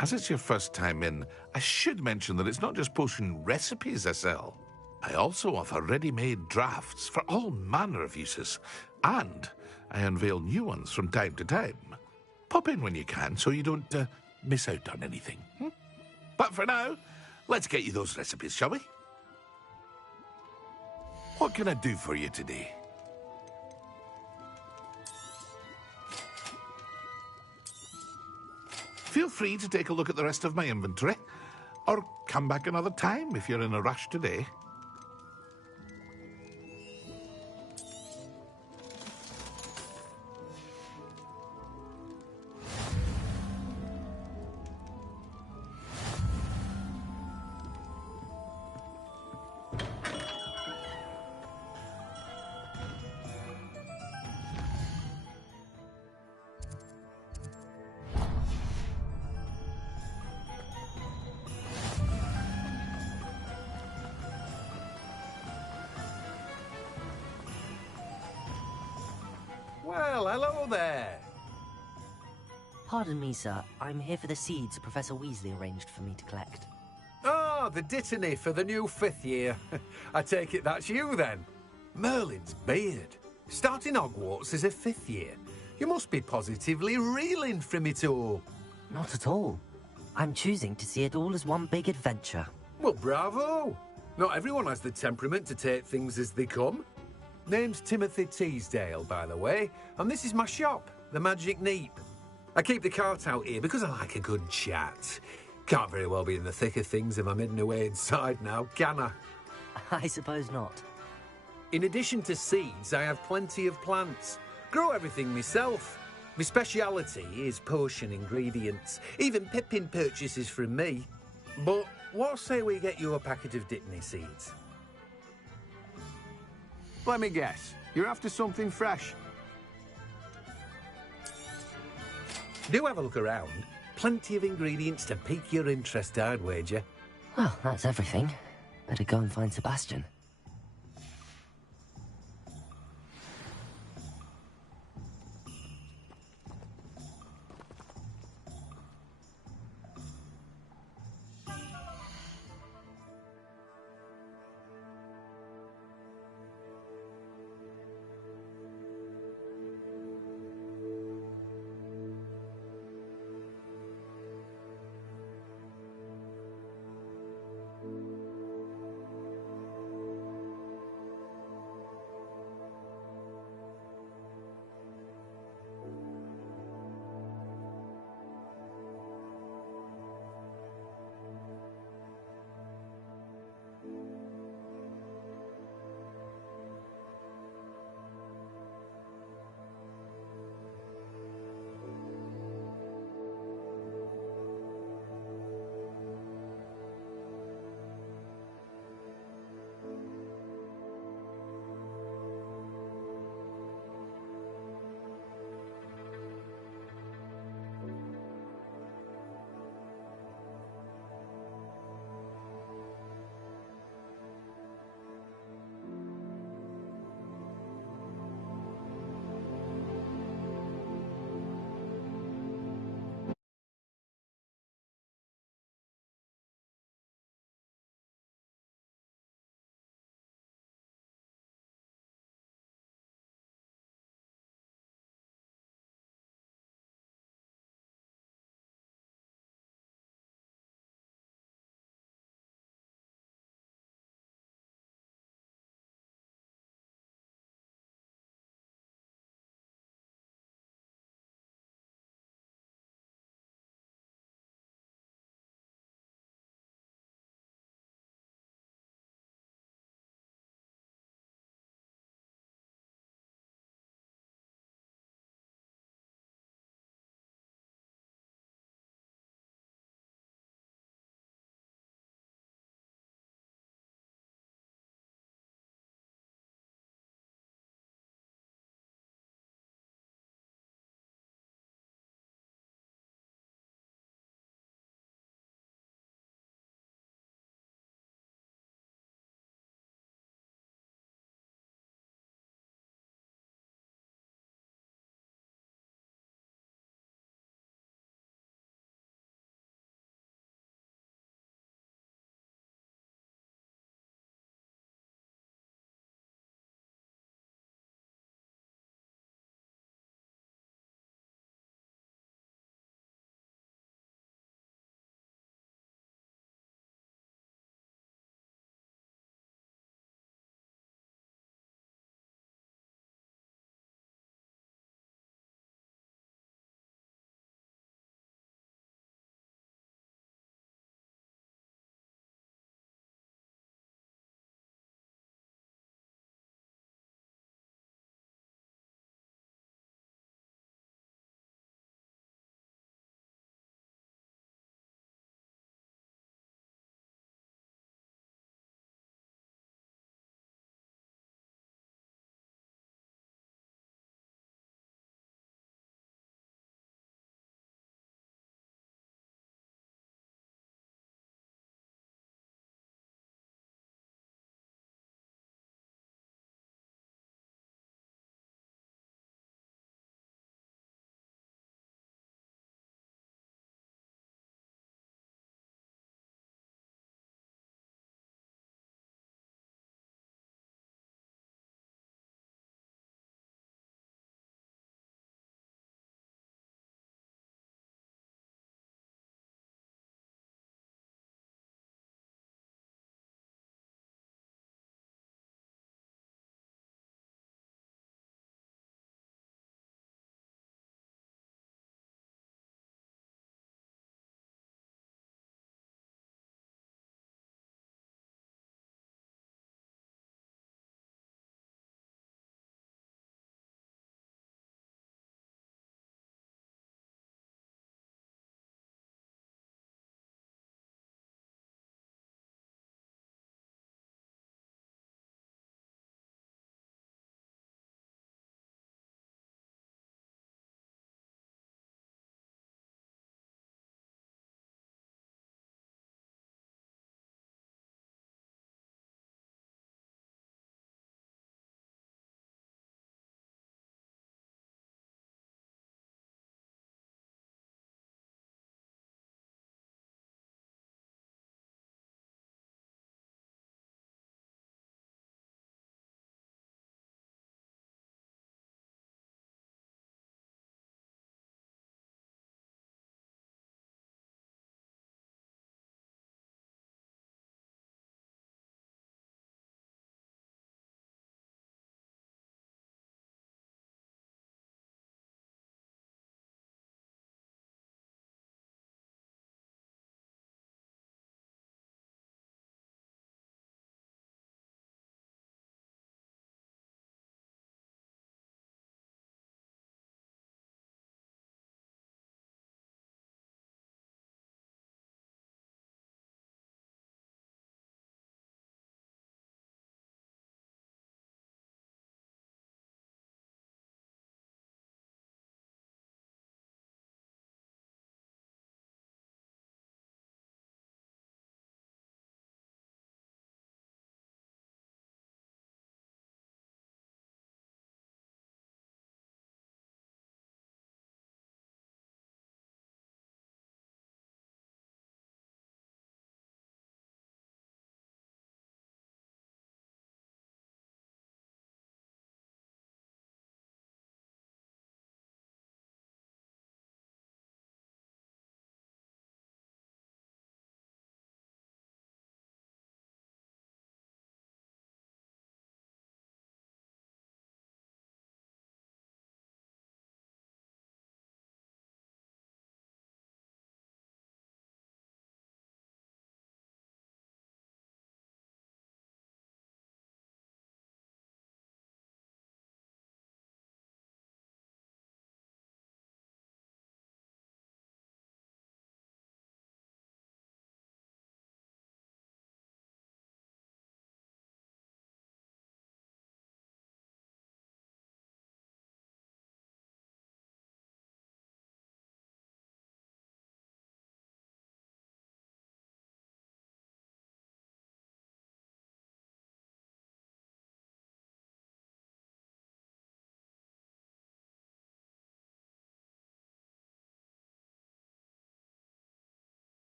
As it's your first time in, I should mention that it's not just potion recipes I sell. I also offer ready-made drafts for all manner of uses, and I unveil new ones from time to time. Pop in when you can so you don't miss out on anything. But for now, let's get you those recipes, shall we? What can I do for you today? Feel free to take a look at the rest of my inventory, or come back another time if you're in a rush today. Well, hello there. Pardon me, sir. I'm here for the seeds Professor Weasley arranged for me to collect. Oh, the dittany for the new 5th year. I take it that's you, then. Merlin's beard. Starting Hogwarts as a 5th year. You must be positively reeling from it all. Not at all. I'm choosing to see it all as one big adventure. Well, bravo. Not everyone has the temperament to take things as they come. Name's Timothy Teasdale, by the way, and this is my shop, the Magic Neep. I keep the cart out here because I like a good chat. Can't very well be in the thick of things if I'm hidden away inside now, can I? I suppose not. In addition to seeds, I have plenty of plants. Grow everything myself. My speciality is potion ingredients. Even Pippin purchases from me. But what say we get you a packet of Dittany seeds? Let me guess. You're after something fresh. Do have a look around. Plenty of ingredients to pique your interest, I'd wager. Well, that's everything. Better go and find Sebastian.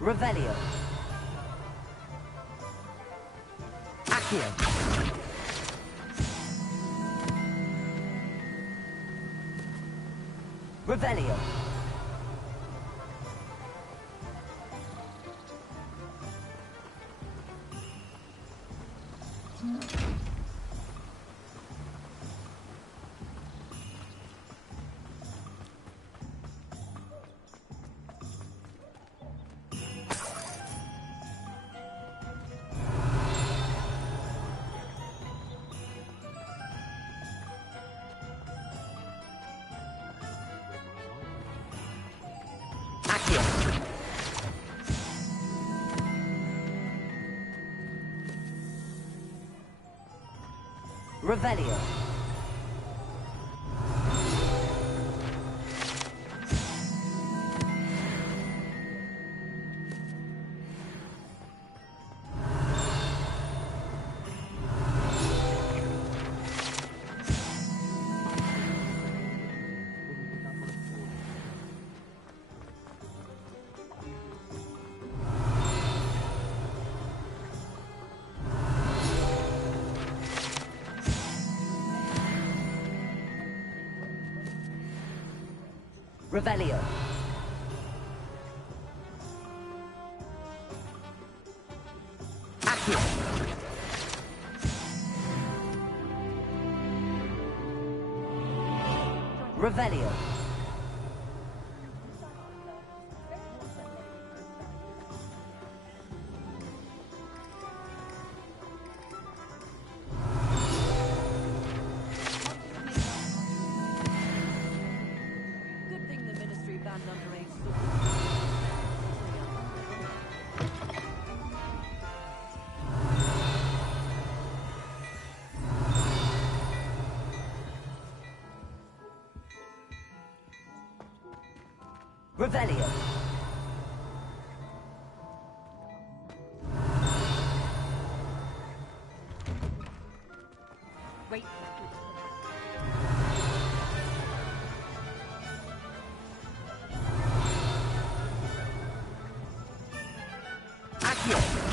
Revelio. Accio. Revelio. Revelio. Revelio. Accio. Revelio. Good thing the Ministry banned underage Revelio. Wait. Accio.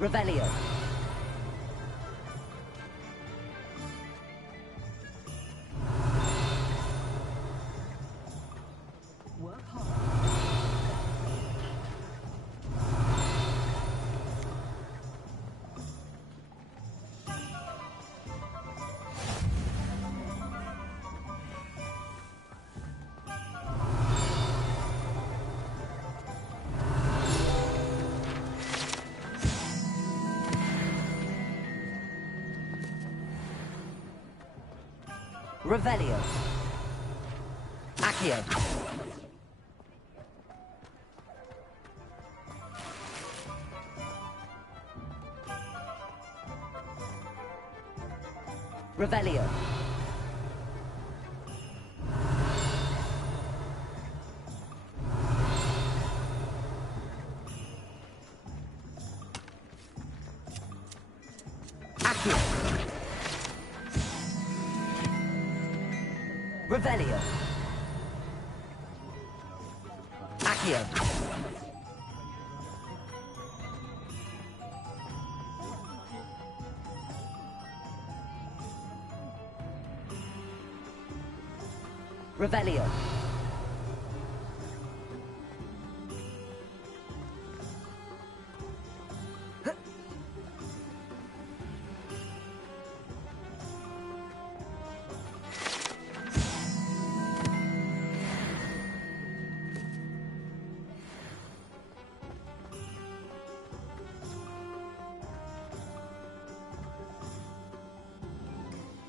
Revelio. Revelio. Accio. Revelio. Accio. Revelio. Accio. Revelio.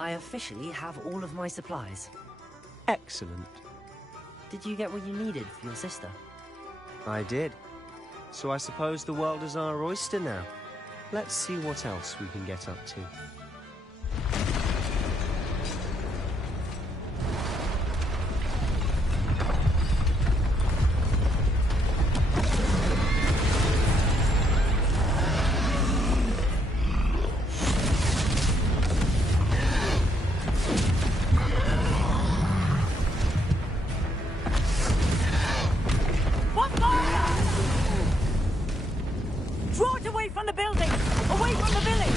I officially have all of my supplies. Excellent. Did you get what you needed for your sister? I did. So I suppose the world is our oyster now. Let's see what else we can get up to. Draw it away from the building! Away from the village!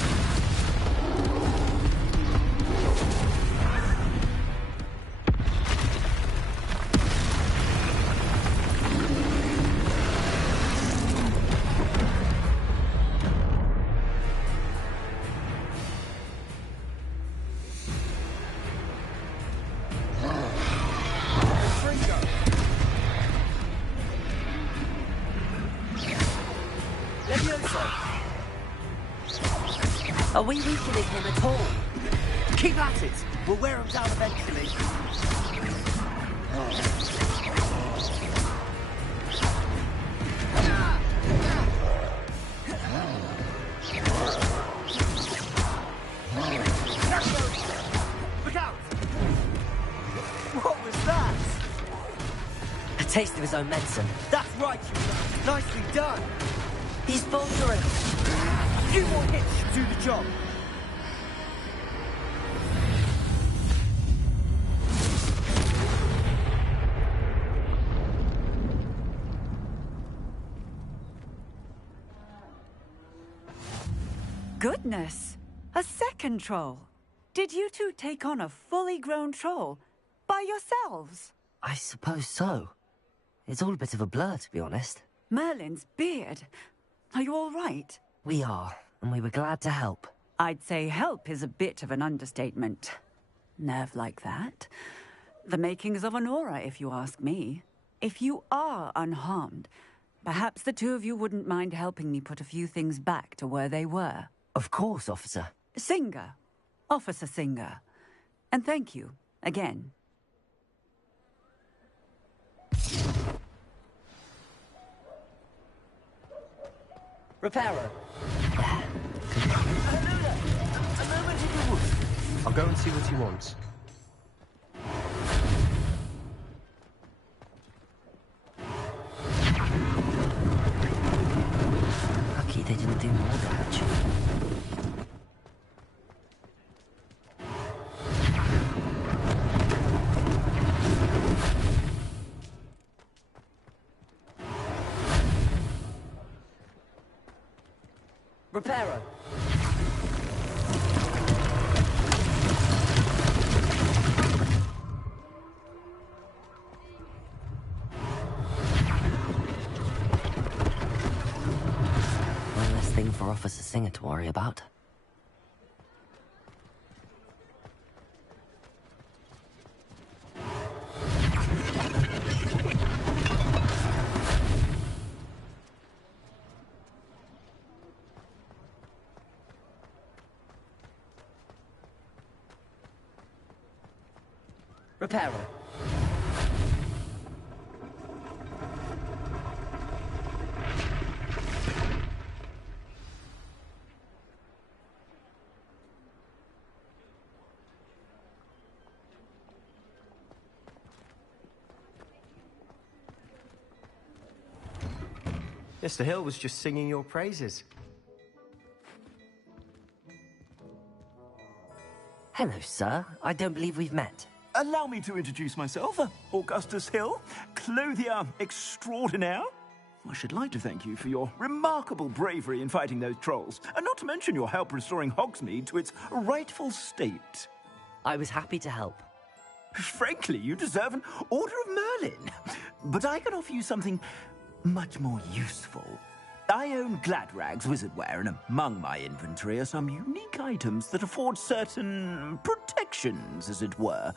Are we weakening him at all? Keep at it! We'll wear him down eventually. Look out! What was that? A taste of his own medicine. That's right, you. Nicely done. He's faltering. A few more hits should do the job. Goodness! A second troll! Did you two take on a fully grown troll by yourselves? I suppose so. It's all a bit of a blur, to be honest. Merlin's beard. Are you all right? We are, and we were glad to help. I'd say help is a bit of an understatement. Nerve like that. The makings of an aura, if you ask me. If you are unharmed, perhaps the two of you wouldn't mind helping me put a few things back to where they were. Of course, officer. Singer. Officer Singer. And thank you, again. Repairer. I'll go and see what he wants. Lucky they didn't do more damage. Reparo! One less thing for Officer Singer to worry about. Reparo. Mr. Hill was just singing your praises. Hello, sir. I don't believe we've met. Allow me to introduce myself, Augustus Hill, clothier extraordinaire. I should like to thank you for your remarkable bravery in fighting those trolls, and not to mention your help restoring Hogsmeade to its rightful state. I was happy to help. Frankly, you deserve an Order of Merlin. But I can offer you something much more useful. I own Gladrag's wizardware, and among my inventory are some unique items that afford certain protections, as it were.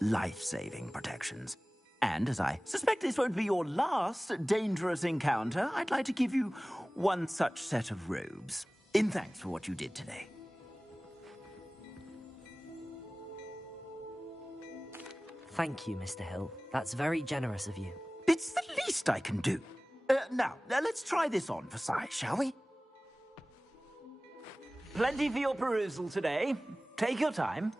Life-saving protections. And as I suspect this won't be your last dangerous encounter, I'd like to give you one such set of robes, in thanks for what you did today. Thank you, Mr. Hill. That's very generous of you. It's the least I can do. Now, let's try this on for size, shall we? Plenty for your perusal today. Take your time.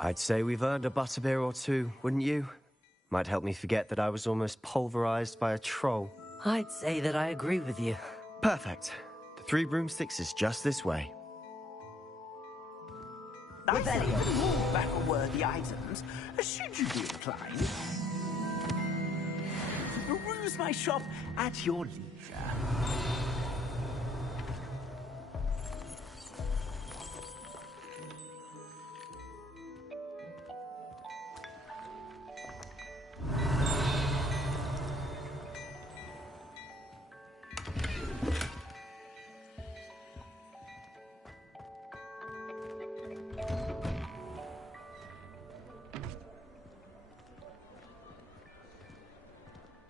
I'd say we've earned a butterbeer or two, wouldn't you? Might help me forget that I was almost pulverized by a troll. I'd say that I agree with you. Perfect. The 3 broomsticks is just this way. I have even more battle-worthy items, should you be inclined. Peruse my shop at your leisure.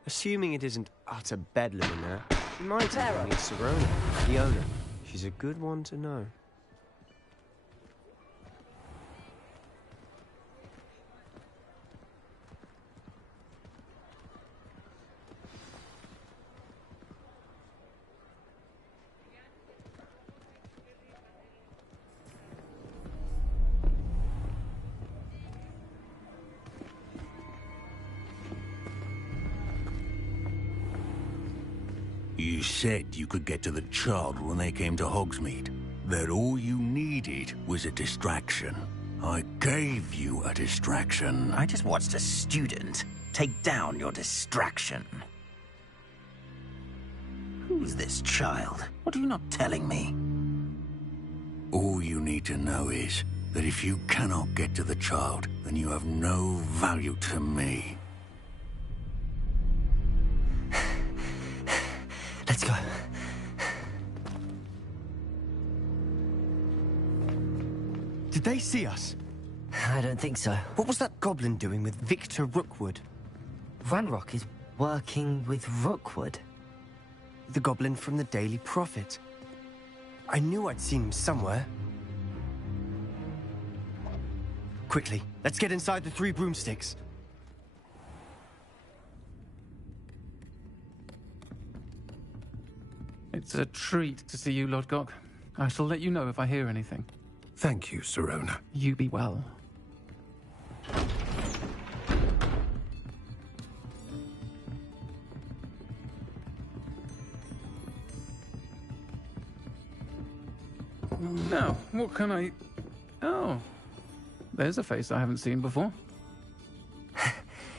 Assuming it isn't utter bedlam in there, you might have meet Serona, the owner. She's a good one to know. You said you could get to the child when they came to Hogsmeade. That all you needed was a distraction. I gave you a distraction. I just watched a student take down your distraction. Who's this child? What are you not telling me? All you need to know is that if you cannot get to the child, then you have no value to me. Let's go. Did they see us? I don't think so. What was that goblin doing with Victor Rookwood? Ranrock is working with Rookwood. The goblin from the Daily Prophet. I knew I'd seen him somewhere. Quickly, let's get inside the 3 broomsticks. It's a treat to see you, Lodgok. I shall let you know if I hear anything. Thank you, Sirona. You be well. Now, what can I... Oh, there's a face I haven't seen before.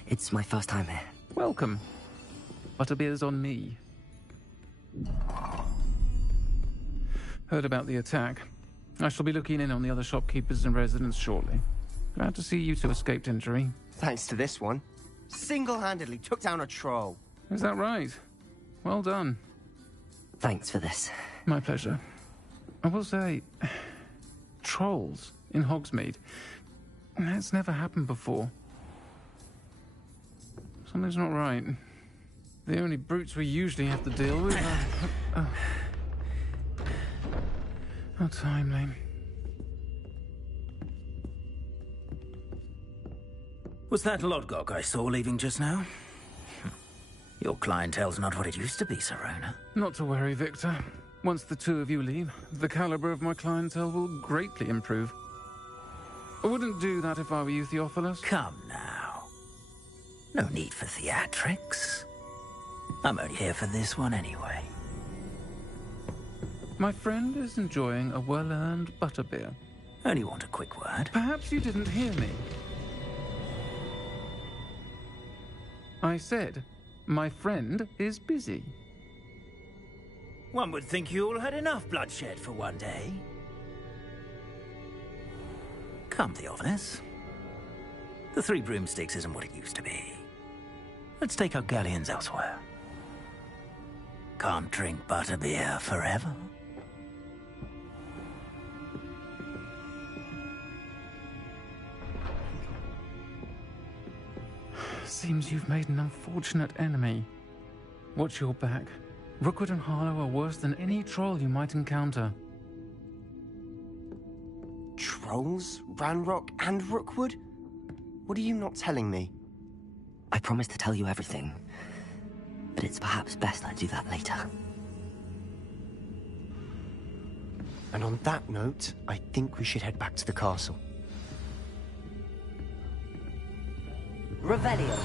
It's my first time here. Welcome. Butterbeer's on me. Heard about the attack. I shall be looking in on the other shopkeepers and residents shortly. Glad to see you two escaped injury. Thanks to this one. Single-handedly took down a troll. Is that right? Well done. Thanks for this. My pleasure. I will say, trolls in Hogsmeade. That's never happened before. Something's not right. The only brutes we usually have to deal with are... How timely. Was that Lodgok I saw leaving just now? Your clientele's not what it used to be, Sirona. Not to worry, Victor. Once the 2 of you leave, the caliber of my clientele will greatly improve. I wouldn't do that if I were you, Theophilus. Come now. No need for theatrics. I'm only here for this one anyway. My friend is enjoying a well-earned butterbeer. Only want a quick word. Perhaps you didn't hear me. I said, my friend is busy. One would think you all had enough bloodshed for one day. Come, Theophilus. The 3 broomsticks isn't what it used to be. Let's take our galleons elsewhere. Can't drink butterbeer forever. Seems you've made an unfortunate enemy. Watch your back. Rookwood and Harlow are worse than any troll you might encounter. Trolls? Ranrock and Rookwood? What are you not telling me? I promised to tell you everything, but it's perhaps best I do that later. And on that note, I think we should head back to the castle. Revelio.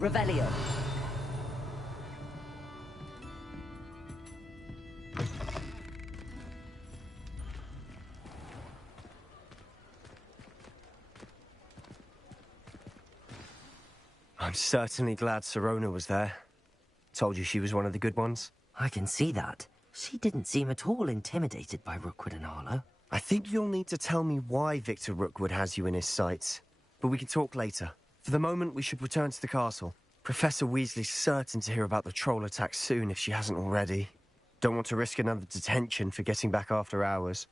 Revelio. I'm certainly glad Sirona was there. Told you she was one of the good ones. I can see that. She didn't seem at all intimidated by Rookwood and Harlow. I think you'll need to tell me why Victor Rookwood has you in his sights. But we can talk later. For the moment, we should return to the castle. Professor Weasley's certain to hear about the troll attack soon if she hasn't already. Don't want to risk another detention for getting back after hours.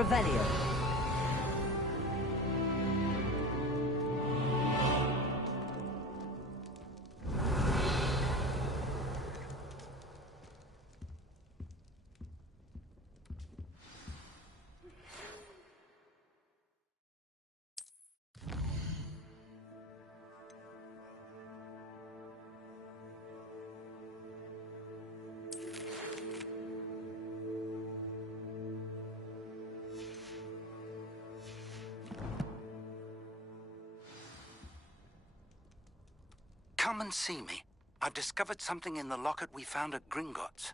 Revelio. Come and see me. I've discovered something in the locket we found at Gringotts.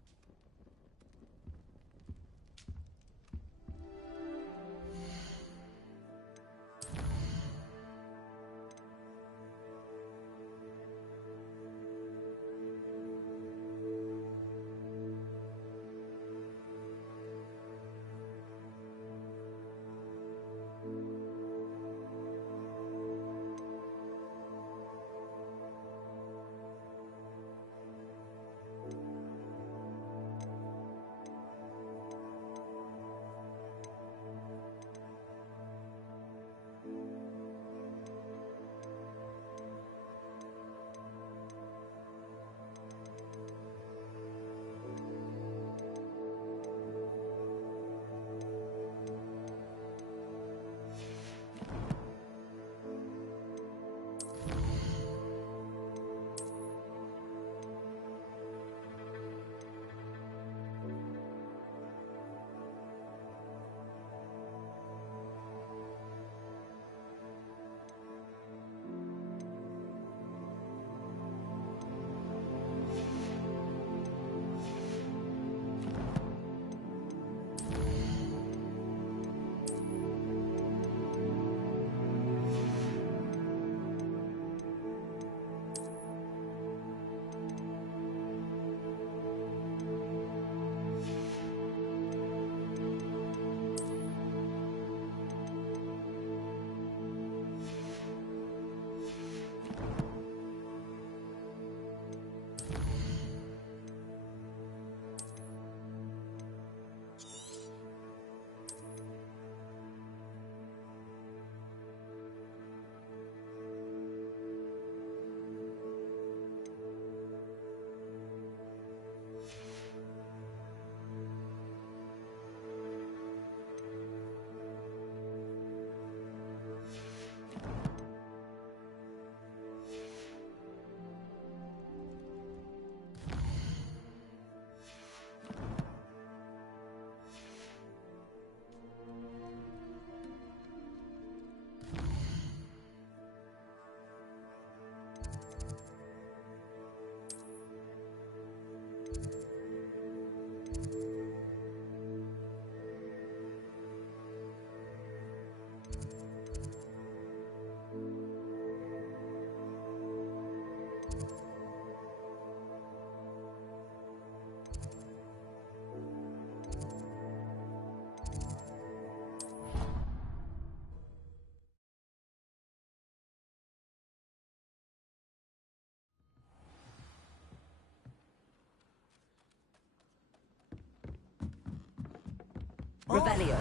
Revelio.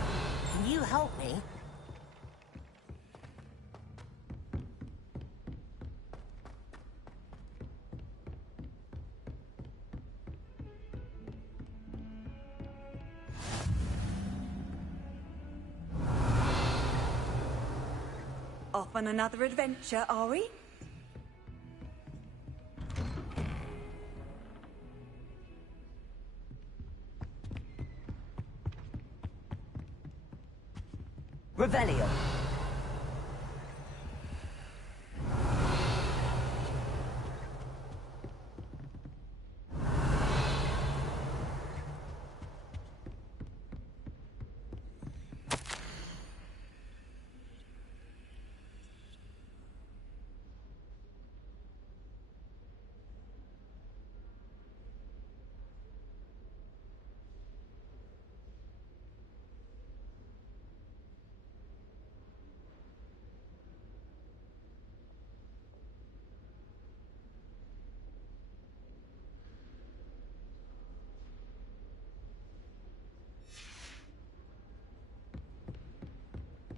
Can you help me? Off on another adventure, are we? Revelio.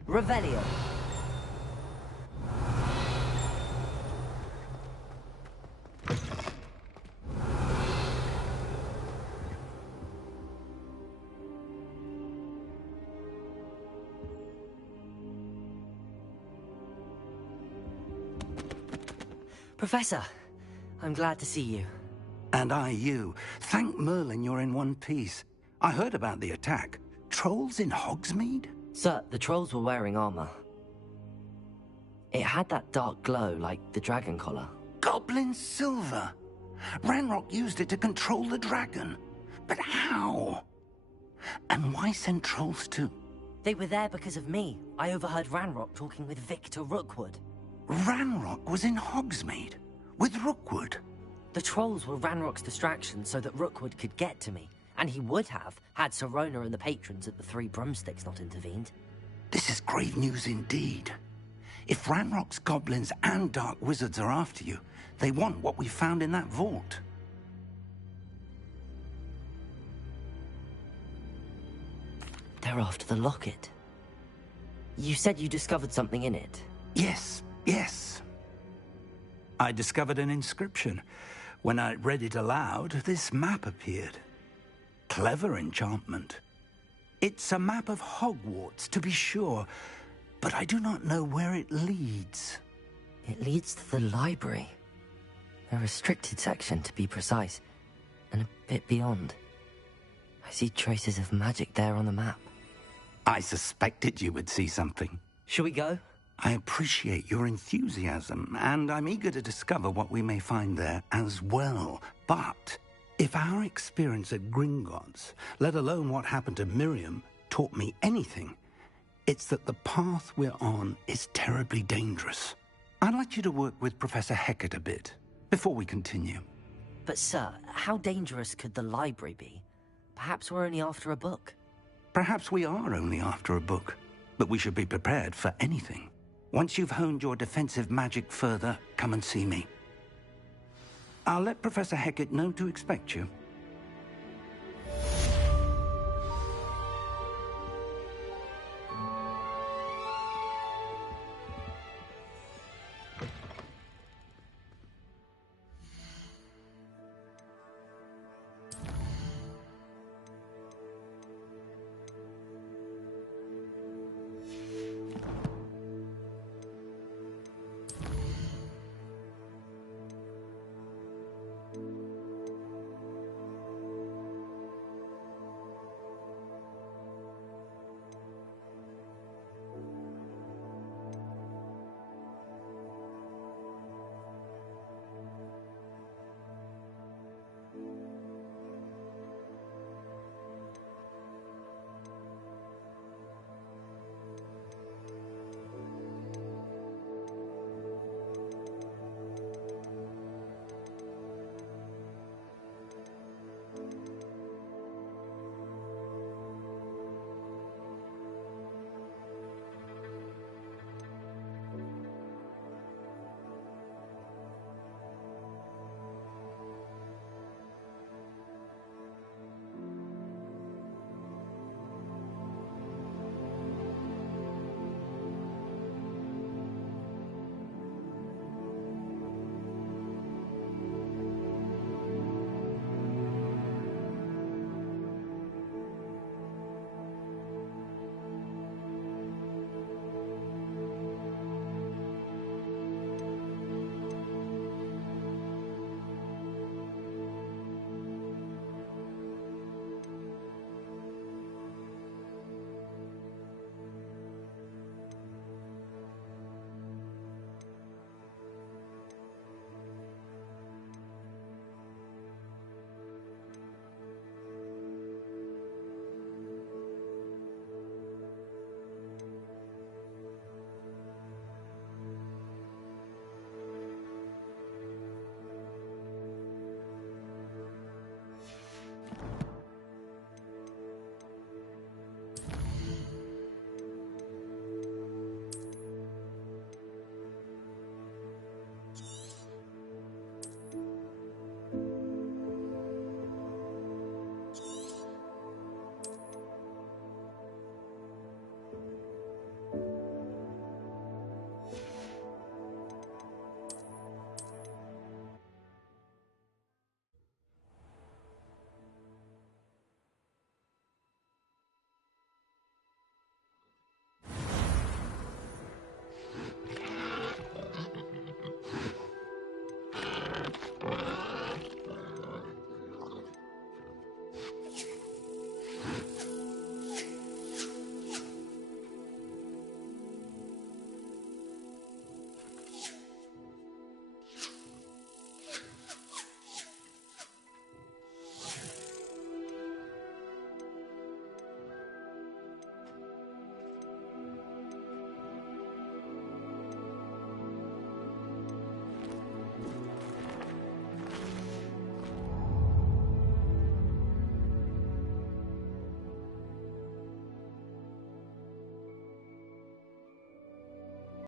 Revelio. Professor, I'm glad to see you. And I you. Thank Merlin you're in one piece. I heard about the attack. Trolls in Hogsmeade? Sir, the trolls were wearing armor. It had that dark glow like the dragon collar. Goblin silver. Ranrock used it to control the dragon. But how? And why send trolls too? They were there because of me. I overheard Ranrock talking with Victor Rookwood. Ranrock was in Hogsmeade? With Rookwood? The trolls were Ranrock's distraction so that Rookwood could get to me. And he would have, had Sirona and the patrons at the Three Broomsticks not intervened. This is grave news indeed. If Ranrock's goblins and dark wizards are after you, they want what we found in that vault. They're after the locket. You said you discovered something in it. Yes. I discovered an inscription. When I read it aloud, this map appeared. Clever enchantment. It's a map of Hogwarts, to be sure, but I do not know where it leads. It leads to the library. A restricted section, to be precise, and a bit beyond. I see traces of magic there on the map. I suspected you would see something. Shall we go? I appreciate your enthusiasm, and I'm eager to discover what we may find there as well. But if our experience at Gringotts, let alone what happened to Miriam, taught me anything, it's that the path we're on is terribly dangerous. I'd like you to work with Professor Hecat a bit before we continue. But sir, how dangerous could the library be? Perhaps we're only after a book. Perhaps we are only after a book, but we should be prepared for anything. Once you've honed your defensive magic further, come and see me. I'll let Professor Hecat know to expect you.